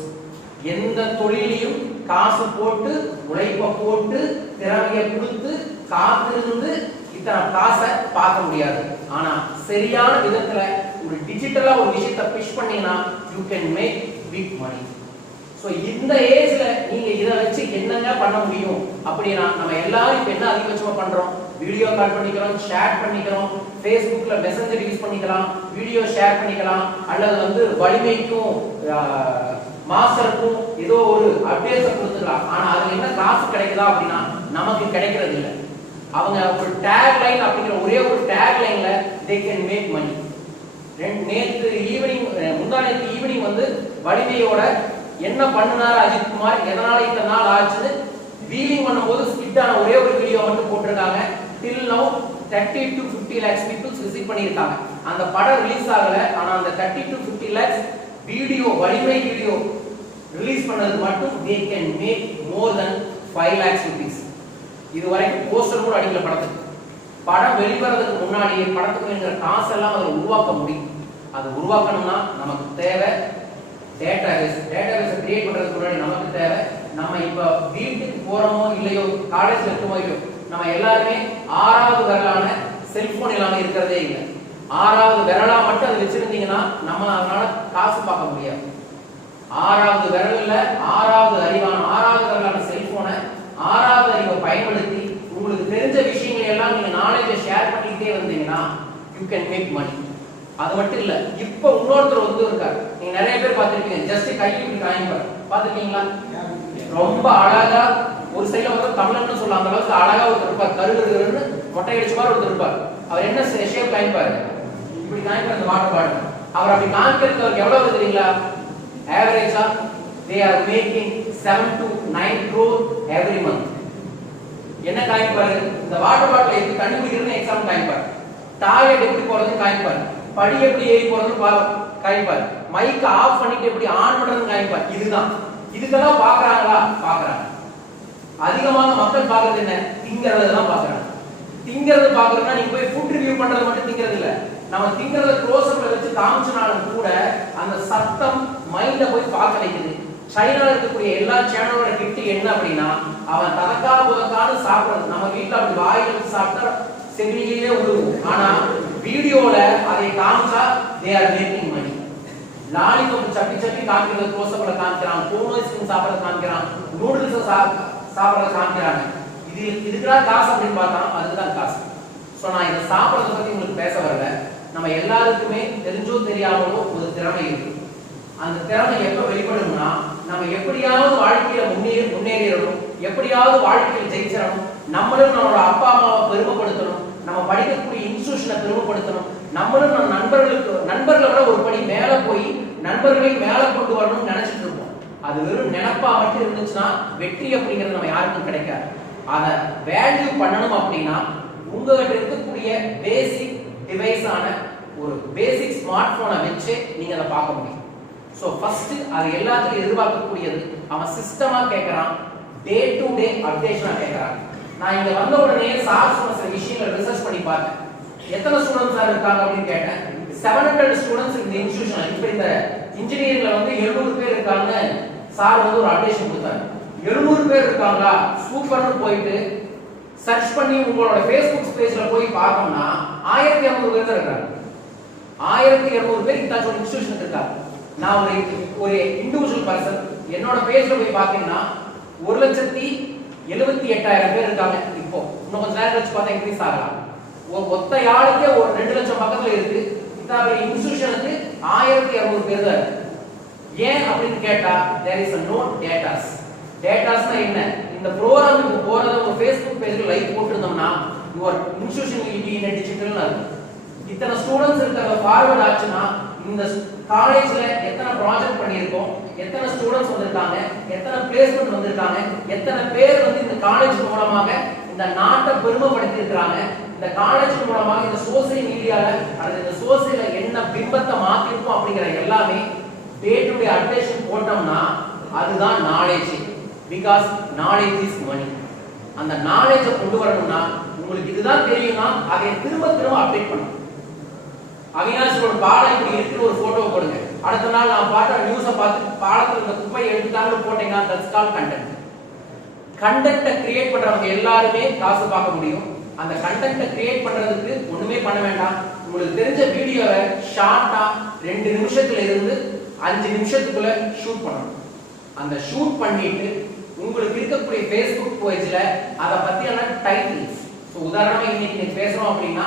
எந்த தொழிலையும் காசு போட்டு உழைப்ப போட்டு திறமையை கொடுத்து காத்திருந்து இத்தனை காசை பார்க்க முடியாது. ஆனா சரியான விதத்துல ஒரு டிஜிட்டலா ஒரு விஷயத்தை பிஷ் பண்ணீங்கன்னா you can make big money. So இந்த ஏஜ்ல நீங்க இத வச்சு என்னங்க பண்ண முடியும் அப்படினா நம்ம எல்லாரும் இப்ப என்ன அதிகபட்சமா பண்றோம், வீடியோ கால் பண்ணிக்கிறோம், chat பண்ணிக்கிறோம், Facebookல மெசஞ்சர் யூஸ் பண்ணிக்கலாம், வீடியோ ஷேர் பண்ணிக்கலாம், அல்லது வந்து வலிமைக்கும் மாஸ்டருக்கும் ஏதோ ஒரு அப்டேட்ஸ் கொடுத்துக்கலாம். ஆனா அதுல என்ன காசு கிடைக்குதா அப்படினா நமக்கு கிடைக்கிறது இல்ல. அவங்க ஒரு டாக் லைன் அப்படிங்கிற ஒரே ஒரு டாக் லைன்ல they can make money. நேற்று ஈவினிங் முந்தானேத்து ஈவினிங் வந்து வலிமையோட என்ன பண்ணனார் அஜித் குமார், எதனால இத்தனை நாள் ஆச்சுன்னு வீலிங் பண்ணும்போது ஸ்கிட் ஆன ஒரே ஒரு வீடியோ மட்டும் போட்டிருக்காங்க. till now 30 to 50 lakhs people visit பண்ணிருக்காங்க. அந்த படம் ரிலீஸ் ஆகல. ஆனா அந்த 30 to 50 lakhs வீடியோ வலிமை வீடியோ ரிலீஸ் பண்ணது மட்டும் they can make more than 5 lakhs rupees. இதுவரைக்கும் போஸ்டர் கூட அடிக்கல படத்துக்கு. படம் வெளிவரதுக்கு முன்னாடியே படத்துக்கு வேண்டிய காசு எல்லாம் அதை உருவாக்க முடியும். அதை உருவாக்கணும்னா நமக்கு தேவை டேட்டாபேஸ். டேட்டாபேஸை கிரியேட் பண்றதுக்கு முன்னாடி நமக்கு தேவை, நம்ம இப்ப வீட்டுக்கு போறோமோ இல்லையோ, காலேஜ்ல இருக்கோமோ இல்லையோ, நம்ம எல்லாருமே 6வது விரலான செல்போன் இல்லாம இருக்கிறதே இல்லை. 6வது விரலா மட்டும் அதை வச்சிருந்தீங்கன்னா நம்ம அதனால காசு பார்க்க முடியாது. 6வது விரல்ல 6வது அறிவான 6வது விரலான செல்போனை 6வது அறிவை பயன்படுத்தி உங்களுக்கு தெரிஞ்ச விஷயங்கள் எல்லாம் நீங்க நாலேஜை ஷேர் பண்ணிக்கிட்டே வந்தீங்கன்னா யூ கேன் மேக் மணி. அது மட்டும் இல்ல, இப்ப இன்னொருத்தர் வந்து இருக்காரு, நீங்க நிறைய பேர் பார்த்திருப்பீங்க, ஜஸ்ட் கையை இப்படி காமிப்பாரு, பாத்துருக்கீங்களா? ரொம்ப அழகா ஒரு சைடுல வந்து தமிழன்னு சொல்ல அந்த அளவுக்கு அழகா ஒருத்தர் இருப்பார், கருகருன்னு மொட்டை அடிச்ச மாதிரி ஒருத்தர் இருப்பார். அவர் என்ன ஷேப் காமிப்பாரு, இப்படி காமிப்பார் அந்த வாட்டர் பாட்டில். அவர் அப்படி காமிக்கிறதுக்கு அவருக்கு எவ்வளவு தெரியுங்களா? ஆவரேஜா they are making 7 to 9 crore every month. என்ன காமிப்பாரு, இந்த வாட்டர் பாட்டில் எப்படி தண்ணி குடிக்கிறதுன்னு எக்ஸாம் காமிப்பாரு, டாய்லெட் எப்படி போறதுன்னு காமிப்பாரு, படி எப்படி ஏறி போறதுன்னு காமிப்பாரு, மைக் ஆஃப் பண்ணிட்டு எப்படி ஆன் பண்றதுன்னு காமிப்பாரு. இதுதான். இதுக்கெல்லாம் பாக்குறாங்களா? பாக்குறாங்க. அதிகமாக மக்கள் பாக்குறது என்ன? திங்கறத தான் பாக்குறாங்க. திங்கறது பாக்குறதுனா நீங்க போய் ஃபுட் ரிவ்யூ பண்றது மட்டும் திங்கறது இல்ல, நம்ம திங்கறத க்ளோஸ்அப்ல வச்சு காமிச்சனாலும் கூட அந்த சத்தம் மைண்ட போய் பார்க்க வைக்குது. சைனால இருக்கக்கூடிய எல்லா சேனலோட கிட்டு என்ன அப்படின்னா அவன் ததக்கா புதக்கான்னு சாப்பிடுறது. நம்ம வீட்டுல அப்படி வாயில வச்சு சாப்பிட்டா செவிலியே விழுவும். ஆனா வீடியோல அதை காமிச்சா they are making money. Lollipop சப்பி சப்பி காமிக்கிறது க்ளோஸ்அப்ல காமிக்கிறான், கோன் ஐஸ்கிரீம் சாப்பிடுறது காமிக்கிறான், நூடுல்ஸ் சாப்பிடுறது காமிக்கிறாங்க. இதுக்குதான் காசு அப்படின்னு பார்த்தா அதுதான் காசு. ஸோ நான் இதை சாப்பிட்றத பத்தி உங்களுக்கு பேச வரல. நம்ம எல்லாருக்குமே தெரிஞ்சோ தெரியாமலோ ஒரு திறமை இருக்கு. அந்த திறமை எப்ப வெளிப்படும்னா நம்ம எப்படியாவது வாழ்க்கையில முன்னேறிடணும், எப்படியாவது வாழ்க்கையில் ஜெயிச்சிடணும், நம்மளும் நம்மளோட அப்பா அம்மாவை பெருமைப்படுத்தணும், நம்ம படிக்கக்கூடிய இன்ஸ்டிடியூஷனை பெருமைப்படுத்தணும், நம்மளும் நம்ம நண்பர்களை விட ஒரு படி மேல போய் நண்பர்களை மேல கொண்டு வரணும்னு நினைச்சிட்டு இருப்போம். அது வெறும் நினைப்பா மட்டும் இருந்துச்சுன்னா வெற்றி அப்படிங்கிறது நம்ம யாருக்கும் கிடைக்காது. அதை வேல்யூ பண்ணணும் அப்படின்னா உங்ககிட்ட இருக்கக்கூடிய பேசிக் டிவைஸான ஒரு பேசிக் ஸ்மார்ட் போனை வச்சு நீங்க அதை பார்க்க முடியும். ஸோ ஃபர்ஸ்ட் அது எல்லாத்துலையும் எதிர்பார்க்கக்கூடியது அவன் சிஸ்டமா கேட்கறான், டே டு டே அப்டேஷனா கேட்கறான். நான் இங்க வந்த உடனே சார் சொன்ன சில விஷயங்களை ரிசர்ச் பண்ணி பார்த்தேன். எத்தனை ஸ்டூடெண்ட்ஸ் சார் இருக்காங்க அப்படின்னு கேட்டேன். 700 ஸ்டூடெண்ட்ஸ் இந்த இன்ஸ்டிடியூஷன். இப்போ இந்த இன்ஜினியரிங்ல வந்து 700 பேர் இருக்காங்கன்னு சார் வந்து ஒரு அப்டேஷன் கொடுத்தாரு. 700 பேர் இருக்காங்களா, சூப்பர்னு போயிட்டு சர்ச் பண்ணி உங்களோட ஃபேஸ்புக் பேஜ்ல போய் பார்த்தோம்னா 1200 பேர் தான் இருக்காங்க. 1200 பேர் இந்த இன்ஸ்டிடியூஷன் இருக்காங்க. நான் ஒரு இண்டிவிஜுவல் பர்சன் என்னோட பேஜ்ல போய் பார்த்தீங்கன்னா 1,78,000 பேர் இருக்காங்க. இப்போ இன்னும் கொஞ்ச நேரம் வச்சு பார்த்தா இன்க்ரீஸ் ஆகலாம். ஒத்த ஆளுக்கே ஒரு 2 லட்சம் பக்கத்துல இருக்கு. இந்த இன்ஸ்டிடியூஷனுக்கு 1200 பேர் தான் இருக்கு. ஏன் அப்படின்னு கேட்டா there is no datas. datasனா என்ன? இந்த ப்ரோகிராமுக்கு போறத ஒரு ஃபேஸ்புக் பேஜ்ல like போட்டுருந்தோம்னா your institution will be in a digital னா இருக்கும். இத்தனை ஸ்டூடண்ட்ஸ் இருக்கிறத ஃபார்வர்ட் ஆச்சுன்னா இந்த காலேஜ்ல எத்தனை ப்ராஜெக்ட் பண்ணியிருக்கோம், எத்தனை ஸ்டூடண்ட்ஸ் வந்திருக்காங்க, எத்தனை பிளேஸ்மெண்ட் வந்திருக்காங்க, எத்தனை பேர் வந்து இந்த காலேஜ் மூலமாக இந்த நாட்டை பெருமைப்படுத்தி இருக்காங்க, இந்த காலேஜ் மூலமாக இந்த சோசியல் மீடியால அல்லது இந்த சோசியல்ல என்ன பிம்பத்தை மாத்திருக்கோம் அப்படிங்கிற எல்லாமே டே டு டே அப்டேஷன் போட்டோம்னா அதுதான் நாலேஜ். பிகாஸ் நாலேஜ் இஸ் மணி. அந்த நாலேஜை கொண்டு வரணும்னா உங்களுக்கு இதுதான் தெரியும்னா அதை திரும்ப அப்டேட் பண்ணணும். அவினாஷோட பாடம் இப்படி இருக்கு ஒரு போட்டோ போடுங்க, அடுத்த நாள் நான் பார்த்த நியூஸை பார்த்து பாடத்துல இந்த குப்பையை எடுத்துட்டாங்கன்னு போட்டீங்கன்னா தட்ஸ் கால் கண்டென்ட். கண்டென்ட்டை கிரியேட் பண்றவங்க எல்லாருமே காசு பார்க்க முடியும். அந்த கண்டென்ட்டை கிரியேட் பண்றதுக்கு ஒண்ணுமே பண்ண வேண்டாம். உங்களுக்கு தெரிஞ்ச வீடியோவை ஷார்ட்டா 2 நிமிஷத்துல இருந்து 5 நிமிஷத்துக்குள்ள ஷூட் பண்ணணும். அந்த ஷூட் பண்ணிட்டு உங்களுக்கு இருக்கக்கூடிய ஃபேஸ்புக் பேஜ்ல அத பத்தியான டைட்டில்ஸ், உதாரணமா இன்னைக்கு நீங்க பேசுறோம் அப்படின்னா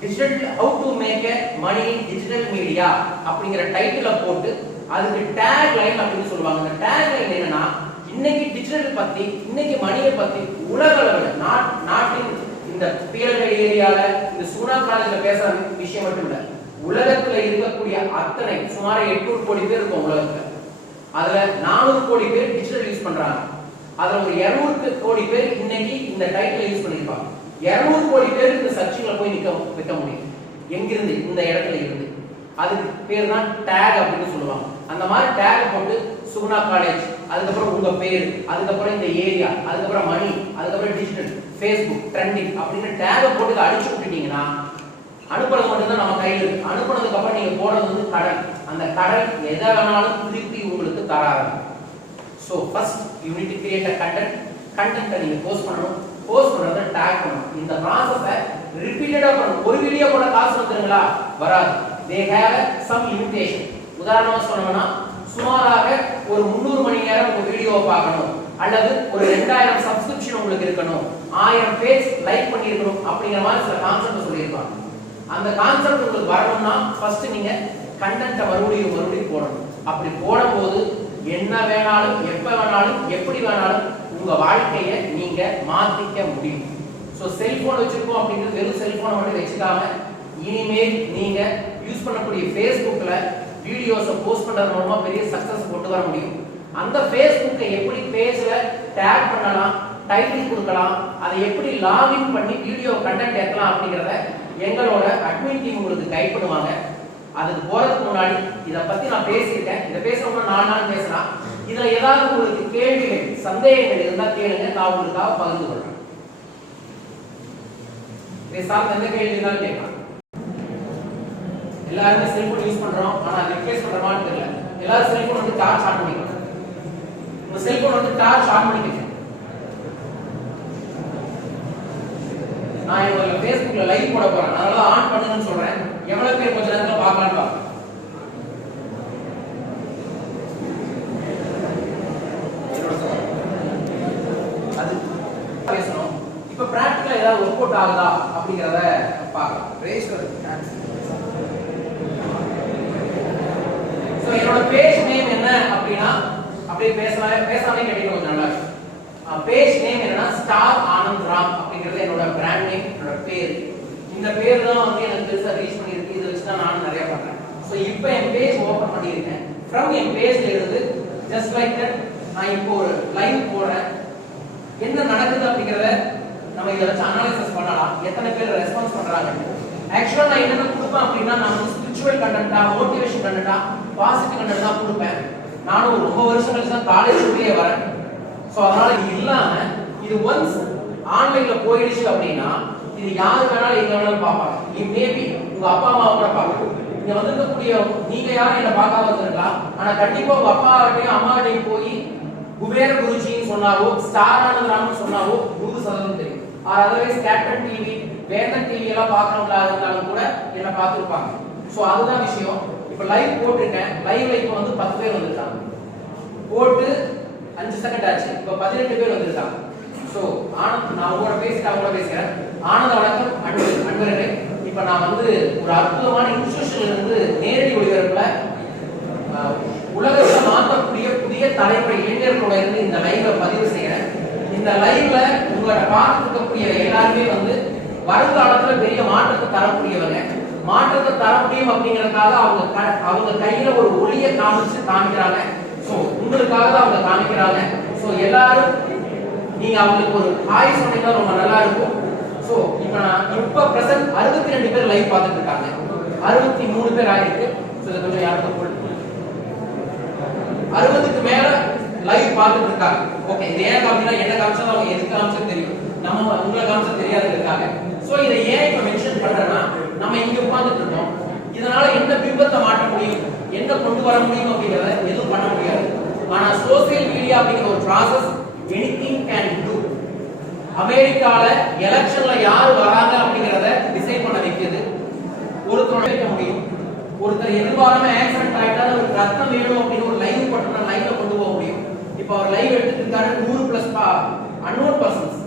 digital how to make a money in digital media அப்படிங்கிற டைட்டில போட்டு அதுக்கு டேக் லைன் அப்படின்னு சொல்லுவாங்க. அந்த டேக் லைன் என்னன்னா இன்னைக்கு டிஜிட்டல் பத்தி, இன்னைக்கு மணியை பத்தி உலக அளவில் நாட்டின் இந்த பிஎல்ஐ ஏரியால இந்த சூனா காலேஜ்ல பேசுற விஷயம் மட்டும் இல்ல, உலகத்துல இருக்கக்கூடிய அத்தனை சுமார் 800 கோடி பேர் இருக்கும் உலகத்துல. அதுல 400 கோடி பேர் டிஜிட்டல் யூஸ் பண்றாங்க. அதுல ஒரு 200 கோடி பேர் இன்னைக்கு இந்த டைட்டில் யூஸ் பண்ணிருப்பாங்க. 200 கோடி பேர் இந்த சர்ச்சிங்ல போய் வைக்க முடியும். எங்கிருந்து? இந்த இடத்துல இருந்து. அதுக்கு பேர் தான் டேக் அப்படின்னு சொல்லுவாங்க. அந்த மாதிரி டேக் போட்டு சுகுணா காலேஜ், அதுக்கப்புறம் உங்க பேர், அதுக்கப்புறம் இந்த ஏரியா, அதுக்கப்புறம் மணி, அதுக்கப்புறம் டிஜிட்டல், ஃபேஸ்புக், ட்ரெண்டிங் அப்படின்னு டேக போட்டு அடிச்சு விட்டுட்டீங்கன்னா அனுப்புறது மட்டும்தான் நம்ம கையில் இருக்கு. அனுப்புனதுக்கு அப்புறம் நீங்க போடுறது வந்து கடன். அந்த கடன் எதை வேணாலும் திருப்பி உங்களுக்கு தராது. So first you need to create a content. கண்டென்ட்டை நீங்க போஸ்ட் பண்ணணும், போஸ்ட் பண்றத டேக் பண்ணணும். இந்த ப்ராசஸை ரிப்பீட்டடா பண்ணணும். ஒரு வீடியோ போட காசு வந்துருங்களா? வராது. they have some limitation. உதாரணமா சொன்னோம்னா சுமாராக ஒரு 300 மணி நேரம் ஒரு வீடியோவை பார்க்கணும், அல்லது ஒரு 2000 சப்ஸ்கிரிப்ஷன் உங்களுக்கு இருக்கணும், 1000 பேஜ் லைக் பண்ணியிருக்கணும் அப்படிங்கிற மாதிரி சில கான்செப்ட் சொல்லியிருப்பாங்க. அந்த கான்செப்ட் உங்களுக்கு வரணும்னா ஃபர்ஸ்ட் நீங்க கண்டென்ட்டை மறுபடியும் போடணும். அப்படி போடும்போது என்ன வேணாலும், எப்ப வேணாலும், எப்படி வேணாலும் உங்க வாழ்க்கையை நீங்க மாத்திக்க முடியும். ஸோ செல்போன் வச்சிருக்கோம் அப்படிங்கிறது வெறும் செல்போனை மட்டும் வச்சுக்காம இனிமேல் நீங்க யூஸ் பண்ணக்கூடிய ஃபேஸ்புக்ல வீடியோஸை போஸ்ட் பண்றது மூலமா பெரிய சக்சஸ் கொண்டு வர முடியும். அந்த ஃபேஸ்புக்கை எப்படி பேஜ்ல டேக் பண்ணலாம், டைட்டில் கொடுக்கலாம், அதை எப்படி லாகின் பண்ணி வீடியோ கண்டென்ட் ஏற்றலாம் அப்படிங்கிறத எங்களோட அட்மின் டீம் உங்களுக்கு கைட் பண்ணுவாங்க. அதுக்கு போறதுக்கு முன்னாடி இதை பத்தி நான் பேசியிருக்கேன். இதை பேசுறவங்க 4 நாள் பேசலாம். இதுல ஏதாவது உங்களுக்கு கேள்விகள், சந்தேகங்கள் இருந்தா கேளுங்க, நான் உங்களுக்காக பகிர்ந்து கொள்றேன். இதை சார்ந்த எந்த கேள்வி இருந்தாலும் கேட்கலாம். எல்லாருமே செல்போன் யூஸ் பண்றோம், ஆனா ரிப்ளேஸ் பண்றோமான்னு தெரியல. எல்லாரும் செல்போன் வந்து டார்ச் ஆன் பண்ணிக்கணும். உங்க செல்போன் வந்து டார்ச் ஆன் பண்ணிக்கங்க. நான் இவங்க Facebookல லைவ் போட போறேன், அதனால ஆன் பண்ணுங்கன்னு சொல்றேன். எவ்வளவு பேர் கொஞ்ச நேரத்துல பார்க்கலாம்னு பாருங்க. அது பேசணும். இப்ப பிராக்டிகலா ஏதாவது ஒர்க் அவுட் ஆகுதா அப்படிங்கறத பார்க்கலாம். சோ என்னோட பேஜ் நேம் என்ன அப்படினா அப்படியே பேசாமே கேட்டீங்க கொஞ்சம் நல்லா. பேஜ் நேம் என்னன்னா ஸ்டார் ஆனந்த் ராம் அப்படிங்கிறது என்னோட பிராண்ட் நேம், என்னோட பேர். இந்த பேர் தான் வந்து எனக்கு பெருசா ரீச் பண்ணிருக்கு. இதை வச்சு தான் நானும் நிறைய பண்றேன். ஸோ இப்போ என் பேஜ் ஓப்பன் பண்ணியிருக்கேன். ஃப்ரம் என் பேஜ்ல இருந்து ஜஸ்ட் லைக் தட் நான் இப்போ ஒரு லைவ் போடுறேன். என்ன நடக்குது அப்படிங்கிறத நம்ம இதை வச்சு அனாலிசிஸ் பண்ணலாம். எத்தனை பேர் ரெஸ்பான்ஸ் பண்றாங்க. ஆக்சுவலா நான் என்னென்ன கொடுப்பேன் அப்படின்னா, நான் வந்து ஸ்பிரிச்சுவல் கண்டென்ட்டா, மோட்டிவேஷன் கண்டென்ட்டா, பாசிட்டிவ் கண்டென்ட் தான் கொடுப்பேன். நானும் ரொம்ப வருஷம் கழிச்சு தான் காலேஜுக்குள்ளேயே வரேன். ஸோ அதனால இது இல்லாம இது ஒன்ஸ் ஆன்லைன்ல போயிடுச்சு அப்படின்னா இது யாரு வேணாலும் எங்க வேணாலும் பார்ப்பாங்க. இது மேபி உங்க அப்பா அம்மா கூட பார்ப்பாங்க. இங்க வந்திருக்கக்கூடிய நீங்க யாரும் என்ன பார்க்காம இருந்திருக்கலாம், ஆனா கண்டிப்பா உங்க அப்பாட்டையும் அம்மாட்டையும் போய் குபேர குருஜின்னு சொன்னாவோ, ஸ்டார் ஆனந்த் ராம்னு சொன்னாவோ 100% தெரியும். அதர்வைஸ் கேப்டன் டிவி, வேந்தன் டிவி எல்லாம் பார்க்கறவங்களா இருந்தாலும் கூட என்ன பார்த்துருப்பாங்க. ஸோ அதுதான் விஷயம். இப்போ லைவ் போட்டிருக்கேன். லைவ்ல இப்போ வந்து 10 பேர் வந்துருக்காங்க. போட்டு 5 செகண்ட் ஆச்சு. இப்போ 18 பேர் வந்துருக்காங்க. ஸோ ஆனந்த், நான் உங்களோட பேசிட்டு அவங்களோட பேசுகிறேன். ஆனந்த் வணக்கம். அன்பர்களே, இப்போ நான் வந்து ஒரு அற்புதமான இன்ஸ்டிடியூஷன்ல இருந்து நேரடி ஒளிபரப்புல உலகத்தை மாற்றக்கூடிய புதிய தலைமுறை இளைஞர்களோட இருந்து இந்த லைவ்ல பதிவு செய்யறேன். இந்த லைவ்ல உங்களோட பார்த்துட்டு இருக்கக்கூடிய எல்லாருமே வந்து வருங்காலத்துல பெரிய மாற்றத்தை தரக்கூடியவங்க. மாற்றத்தை தர முடியும் அப்படிங்கறதுக்காக அவங்க கையில ஒரு ஒளியை காமிக்கிறாங்க. சோ உங்களுக்காக தான் அவங்க காமிக்கிறாங்க. சோ எல்லாரும் நீங்க அவங்களுக்கு ஒரு ஹாய் சொன்னீங்கன்னா ரொம்ப நல்லா இருக்கும். சோ இப்ப பிரசன்ட் 62 பேர் லைவ் பார்த்துட்டு இருக்காங்க. 63 பேர் ஆயிருக்கு. சோ இத கொஞ்சம் யாருக்கு போடு. 60க்கு மேல லைவ் பார்த்துட்டு இருக்காங்க. ஓகே, இது ஏன் காமிச்சா என்ன காமிச்சா அவங்க எதுக்கு காமிச்சா தெரியும். நம்ம உங்களை காமிச்சா தெரியாதுங்கிறதுக்காக. சோ இதை ஏன் இப்ப மென்ஷன் பண்றேன்னா, நம்ம இங்க உட்கார்ந்துட்டு இருக்கோம். இதனால என்ன பிம்பத்தை மாற்ற முடியும், என்ன கொண்டு வர முடியும் அப்படிங்கறத எதுவும் பண்ண முடியாது. ஆனா சோசியல் மீடியா அப்படிங்கிற ஒரு ப்ராசஸ் எனிதிங் கேன் டு. அமெரிக்கால எலெக்ஷன்ல யார் வராங்க அப்படிங்கறத டிசைட் பண்ண வைக்குது. ஒருத்தரோட வைக்க முடியும். ஒருத்தர் எதிர்பாராம ஆக்சிடென்ட் ஆயிட்டா ஒரு ரத்தம் வேணும் அப்படின்னு ஒரு லைவ் போட்டோம்னா லைவ்ல கொண்டு போக முடியும். இப்போ அவர் லைவ் எடுத்துட்டு இருக்காரு. 100+ அன்னோன் பர்சன்ஸ்.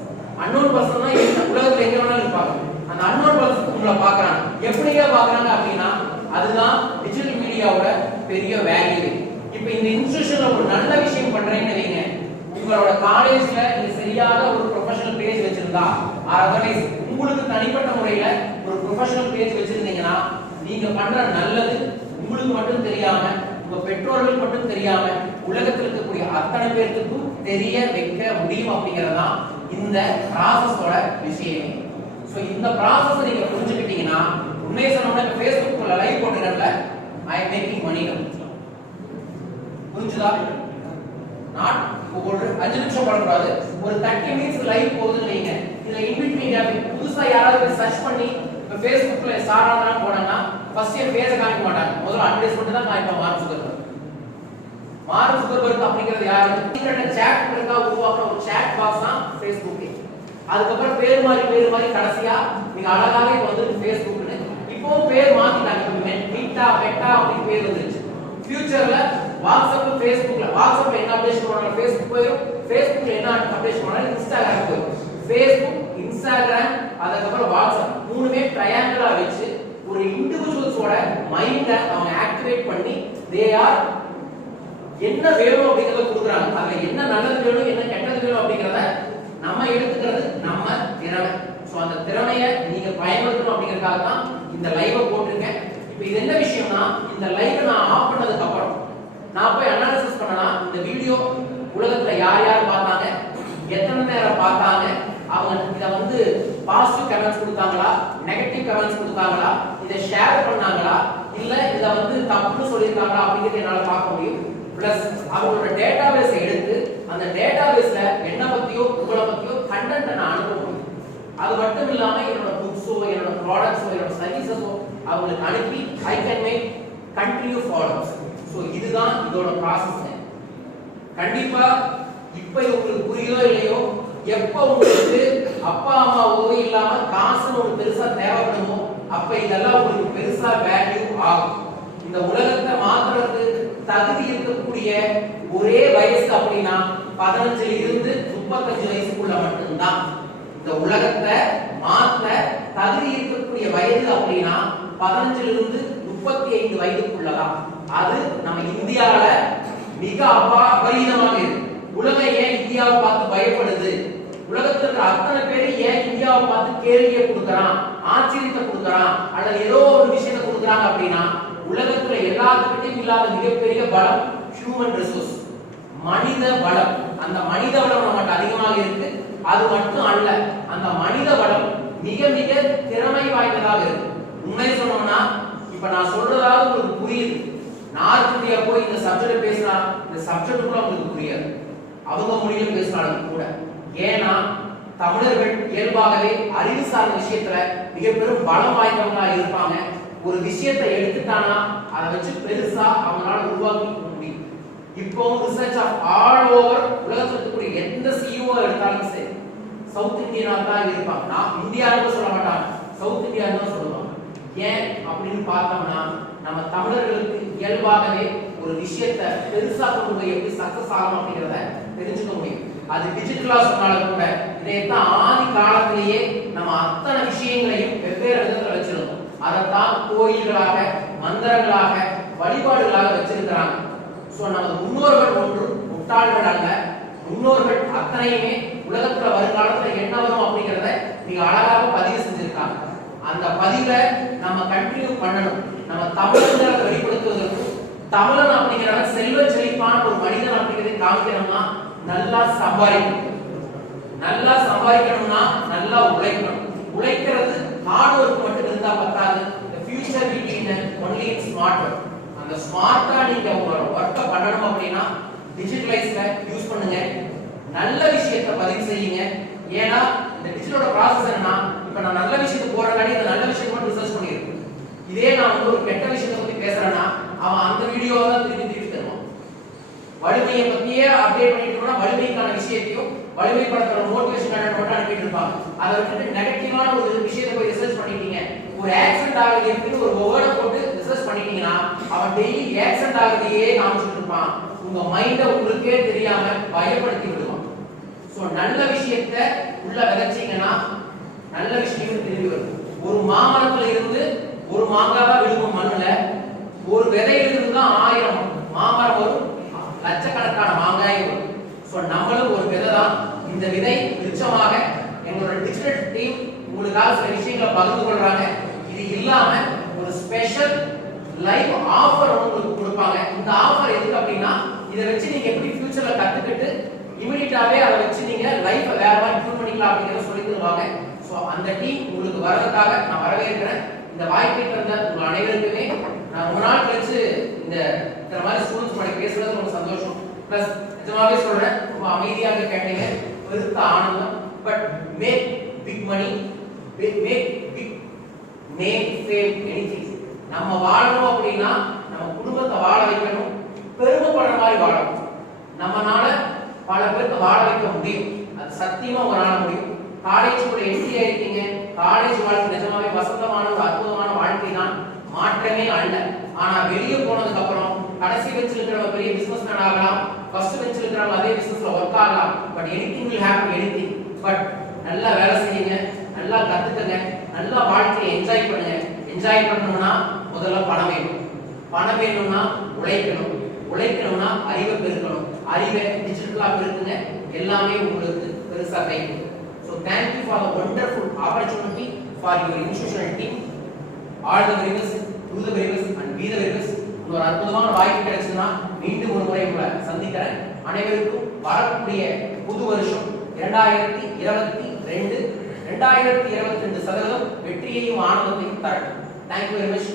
அன்னோன் பர்சன்னா உலகத்துல எங்க வேணாலும் இருப்பாங்க. அந்த அன்னோன் பர்சன் உங்களை பாக்குறாங்க. எப்படியா பாக்குறாங்க அப்படின்னா அதுதான் டிஜிட்டல் மீடியாவோட பெரிய வேல்யூ. இப்போ இந்த இன்ஸ்டிடியூஷன்ல ஒரு நல்ல விஷயம் பண்றேன்னு வைங்க, உங்களோட காலேஜ்ல நீங்க சரியான ஒரு ப்ரொஃபஷனல் பேஜ் வச்சிருந்தா, அதர்வைஸ் உங்களுக்கு தனிப்பட்ட முறையில ஒரு ப்ரொஃபஷனல் பேஜ் வச்சிருந்தீங்கன்னா, நீங்க பண்ற நல்லது உங்களுக்கு மட்டும் தெரியாம, உங்க பெற்றோர்களுக்கு மட்டும் தெரியாம, உலகத்தில் இருக்கக்கூடிய அத்தனை பேருக்கும் தெரிய வைக்க முடியும் அப்படிங்கறதா இந்த ப்ராசஸோட விஷயம். சோ இந்த ப்ராசஸ் நீங்க புரிஞ்சுக்கிட்டீங்கன்னா, உண்மையை சொன்னா இப்ப Facebookல லைவ் போட்டுறதுல ஐ அம் மேக்கிங் மணி. புரிஞ்சுதா? நாட் ஒரு 5 நிமிஷம் போடக்கூடாது. ஒரு 30 மினிட்ஸ் லைவ் போகுதுன்னு வைங்க. இதுல இன்பிட்வீன் புதுசா யாராவது சர்ச் பண்ணி இப்ப Facebookல சாரானா போனாங்கன்னா ஃபர்ஸ்ட் என் பேரை காமிக்க மாட்டாங்க. முதல்ல அட்வர்டைஸ்மென்ட் தான் காமிப்பாங்க. மார்க் ஜுகர்பர்க் அப்படிங்கிறது யாரு? இன்டர்நெட் சாட் பண்ணா உருவாக்குற ஒரு சாட் பாக்ஸ் தான் Facebook. அதுக்கப்புறம் பேர் மாதிரி கடைசியா நீங்க அழகாவே வந்து Facebookன்னு இப்போ பேர் மாத்திட்டாங்க. மீட்டா வெட்டா அப்படி பேர் வந்துருச்சு. ஃபியூச்சர்ல வாட்ஸ்அப் Facebookல வாட்ஸ்அப்ல என்ன அப்டேட் பண்ணாலும் Facebook போயிடும். Facebookல என்ன அப்டேட் பண்ணாலும் Instagram போயிடும். Facebook, Instagram அதுக்கப்புறம் வாட்ஸ்அப் மூணுமே ட்ரையாங்கிளா வச்சு ஒரு இண்டிவிஜுவல்ஸோட மைண்ட அவங்க ஆக்டிவேட் பண்ணி தே ஆர் என்ன வேணும் அப்படிங்கறத கொடுக்குறாங்க. அதுல என்ன நல்லது வேணும் என்ன கெட்டது வேணும் அப்படிங்கறத நம்ம எடுத்துக்கிறது நம்ம திறமை. சோ அந்த திறமையை நீங்க பயன்படுத்தணும் அப்படிங்கறதுக்காக தான் இந்த லைவை போட்டிருக்கேன். இப்போ இது என்ன விஷயம்னா, இந்த லைவை நான் ஆஃப் பண்ணதுக்கு அப்புறம் நான் போய் அனாலிசிஸ் பண்ணனா இந்த வீடியோ உலகத்துல யார் யார் பார்த்தாங்க, எத்தனை நேரம் பார்த்தாங்க, அவங்க இத வந்து பாசிட்டிவ் கமெண்ட்ஸ் கொடுத்தாங்களா, நெகட்டிவ் கமெண்ட்ஸ் கொடுத்தாங்களா, இத ஷேர் பண்ணாங்களா, இல்ல இத வந்து தப்புன்னு சொல்லிருக்காங்களா அப்படிங்கறத என்னால பார்க்க முடியும். பிளஸ் அவங்களோட டேட்டாபேஸ் எடுத்து அந்த டேட்டாபேஸ்ல என்ன பத்தியோ உங்களை பத்தியோ கண்டென்ட் நான் அனுப்ப முடியும். அது மட்டும் இல்லாம என்னோட புக்ஸோ என்னோட ப்ராடக்ட்ஸோ என்னோட சர்வீசஸோ அவங்களுக்கு அனுப்பி I can make continue follows. So இதுதான் இதோட ப்ராசஸ். கண்டிப்பா இப்ப உங்களுக்கு புரியுதோ இல்லையோ, எப்ப உங்களுக்கு அப்பா அம்மா உதவி இல்லாம காசுன்னு ஒரு பெருசா தேவைப்படுமோ அப்ப இதெல்லாம் உங்களுக்கு பெருசா வேல்யூ ஆகும். இந்த உலகத்தை மாத்துறதுக்கு தகுதி இருக்கக்கூடிய ஒரே வயசு அப்படின்னா 15 இருந்து 35 வயசுக்குள்ள மட்டும்தான். இந்த உலகத்தை மாத்த தகுதி இருக்கக்கூடிய வயது அப்படின்னா 15 இருந்து 35 வயதுக்குள்ளதான். அது நம்ம இந்தியால மிக அபரிதமாக இருக்கு. உலகம் ஏன் இந்தியாவை பார்த்து பயப்படுது? உலகத்துல இருக்கிற அத்தனை பேர் ஏன் இந்தியாவை பார்த்து கேள்வியை கொடுக்கறான், ஆச்சரியத்தை கொடுக்கறான், அல்லது ஏதோ ஒரு விஷயத்தை கொடுக்கறாங்க அப்படின்னா உலகத்துல எல்லாத்துக்கிட்டையும் இல்லாத மிகப்பெரிய பலம் ஹியூமன் ரிசோர்ஸ், மனித வளம். அந்த மனித வளம் நம்மகிட்ட அதிகமாக இருக்கு. அது மட்டும் அல்ல, அந்த மனித வளம் மிக மிக திறமை வாய்ந்ததாக இருக்கு. உண்மை சொல்லணும்னா இப்ப நான் சொல்றதாவது உங்களுக்கு புரியுது. நார்த் இந்தியா போய் இந்த சப்ஜெக்ட் பேசினா இந்த சப்ஜெக்ட் கூட உங்களுக்கு புரியாது, அவங்க மொழியில பேசினாலும் கூட. ஏன்னா தமிழர்கள் இயல்பாகவே அறிவு சார்ந்த விஷயத்துல மிக பெரும் பலம் வாய்ந்தவங்களா இருப்பாங்க. ஒரு விஷயத்தை எடுத்துட்டானா அதை வச்சு பெருசா அவங்களால உருவாக்கி முடியும். இப்போ ரிசர்ச் ஆஃப் ஆல் ஓவர் உலகத்துல இருக்கக்கூடிய எந்த சிஇஓ எடுத்தாலும் சரி சவுத் இந்தியனா தான் இருப்பாங்க. நான் இந்தியாவுக்கு சொல்ல மாட்டாங்க, சவுத் இந்தியா தான் சொல்லுவாங்க. ஏன் அப்படின்னு பார்த்தோம்னா நம்ம தமிழர்களுக்கு இயல்பாகவே ஒரு விஷயத்தை பெருசா கொண்டு போய் எப்படி சக்சஸ் ஆகும் அப்படிங்கிறத தெரிஞ்சுக்க முடியும். அது டிஜிட்டலா சொன்னாலும் கூட இதைத்தான் ஆதி காலத்திலேயே நம்ம அத்தனை விஷயங்களையும் வெவ்வேறு விதத்துல வச்சிருந்தோம். அதைத்தான் கோயில்களாக, மந்திரங்களாக, வழிபாடுகளாக வச்சிருக்கிறாங்க. சோ நமது முன்னோர்கள் ஒன்று முட்டாள்கள் அல்ல. முன்னோர்கள் அத்தனையுமே உலகத்துல வருங்காலத்துல என்ன வரும் அப்படிங்கறத மிக அழகாக பதிவு செஞ்சிருக்காங்க. அந்த பதிவை நம்ம கண்டினியூ பண்ணணும். நம்ம தமிழர்களை வெளிப்படுத்துவதற்கு தமிழன் அப்படிங்கிறவன் செல்வ செழிப்பான ஒரு மனிதன் அப்படிங்கிறதை காமிக்கணும்னா நல்லா சம்பாதிக்கணும். நல்லா சம்பாதிக்கணும்னா நல்லா உழைக்கணும். உழைக்கிறது ஹார்ட் ஒர்க் மட்டும் இருந்தா பத்தாது. the future will be only in smart work. அந்த ஸ்மார்ட்டா நீங்க உங்களோட வர்க்க பண்ணணும் அப்படின்னா டிஜிட்டலைஸ்ல யூஸ் பண்ணுங்க. நல்ல விஷயத்தை பதிவு செய்யுங்க. ஏன்னா இந்த டிஜிட்டலோட ப்ராசஸ் என்னன்னா இப்ப நான் நல்ல விஷயத்துக்கு போறேன்னாடி இந்த நல்ல விஷயத்தை மட்டும் ரிசர்ச் பண்ணிருக்கேன். இதே நான் வந்து ஒரு கெட்ட விஷயத்தை பத்தி பேசுறேன்னா அவன் அந்த வீடியோவை தான் திருப்பி தருவான். வலிமையை பத்தியே அப்டேட் பண்ணிட்டு இருக்கோம்னா வலிமைக்கான விஷயத்தையும் வலிமைப்படுத்துற மோட்டிவேஷன் கண்டென்ட் மட்டும் அனுப்பிட்டு இருப்பாங்க. அதை விட்டுட்டு நெகட்டிவான ஒரு விஷயத்தை போய் ரிசர்ச் பண்ணிட்டீங்க, ஒரு ஆக்சிடென்ட் ஆகுது இருக்குன்னு ஒரு வேர்டை போட்டு ரிசர்ச் பண்ணிட்டீங்கன்னா அவன் டெய்லி ஆக்சிடென்ட் ஆகுதையே காமிச்சிட்டு இருப்பான். உங்க மைண்டை உங்களுக்கே தெரியாம பயப்படுத்தி விடுவான். சோ நல்ல விஷயத்தை உள்ள விதைச்சீங்கன்னா நல்ல விஷயம் திரும்பி வரும். ஒரு மாமரத்துல இருந்து ஒரு மாங்காய் தான் விழுகும் மண்ணுல, ஒரு விதையிலிருந்து தான் 1000 மாமரம் வரும், லட்சக்கணக்கான மாங்காய் வரும். சோ நம்மளும் ஒரு விதை தான். இந்த விதை நிச்சயமாக எங்களோட டிஜிட்டல் டீம் உங்களுக்காக சில விஷயங்களை பகிர்ந்து கொள்றாங்க. இது இல்லாம ஒரு ஸ்பெஷல் லைவ் ஆஃபர் உங்களுக்கு கொடுப்பாங்க. இந்த ஆஃபர் எதுக்கு அப்படின்னா இதை வச்சு நீங்க எப்படி ஃபியூச்சர்ல கத்துக்கிட்டு இமிடியேட்டாவே அதை வச்சு நீங்க லைஃப வேற மாதிரி டியூன் பண்ணிக்கலாம் அப்படிங்கறத சொல்லி தருவாங்க. சோ அந்த டீம் உங்களுக்கு வரதுக்காக நான் வரவேற்கிறேன். இந்த வாய்ப்பை தந்த உங்கள் அனைவருக்குமே நான் ரொம்ப நாள் கழிச்சு இந்த மாதிரி ஸ்டூடெண்ட்ஸ் கூட பேசுறது ரொம்ப சந்தோஷம். பிளஸ் நிஜமாவே சொல்றேன், ரொம்ப அமைதியாக கேட்டீங்க, பெருத்த ஆனந்தம். But make big money, make big name, fame, anything. நம்ம வாழணும் அப்படின்னா நம்ம குடும்பத்தை வாழ வைக்கணும், பெருமைப்படுற மாதிரி வாழணும். நம்மனால பல பேருக்கு வாழ வைக்க முடியும், அது சத்தியமா உங்களால முடியும். காலேஜ் கூட என்ட்ரி ஆயிருக்கீங்க. காலேஜ் வாழ்க்கை நிஜமாவே வசந்தமான ஒரு அற்புதமான வாழ்க்கை தான், மாற்றமே அல்ல. ஆனா வெளியே போனதுக்கு அப்புறம் கடைசி பெஞ்சில் இருக்கிறவங்க பெரிய பிசினஸ் மேன் ஆகலாம், ஃபர்ஸ்ட் பெஞ்சில் இருக்கிறவங்க அதே பிசினஸ்ல ஒர்க் ஆகலாம். But anything will happen, anything. But நல்லா வேலை செய்யுங்க, நல்லா கத்துக்கங்க, நல்லா வாழ்க்கையை என்ஜாய் பண்ணுங்க. என்ஜாய் பண்ணணும்னா முதல்ல பணம் வேணும், பணம் வேணும்னா உழைக்கணும், உழைக்கணும்னா அறிவை பெருக்கணும், அறிவை டிஜிட்டலா பெருக்குங்க. எல்லாமே உங்களுக்கு பெருசா கை கொடுக்கும். So thank you for the wonderful opportunity for your institutional team. All the very best, do the very best and be the very best. ஒரு அற்புதமான வாய்ப்பு கிடைச்சதுன்னா மீண்டும் ஒரு முறை உங்களை சந்திக்கிறேன். அனைவருக்கும் வரக்கூடிய புது வருஷம் 2022 2022% வெற்றியையும் ஆனந்தத்தையும் தரட்டும். Thank you very much.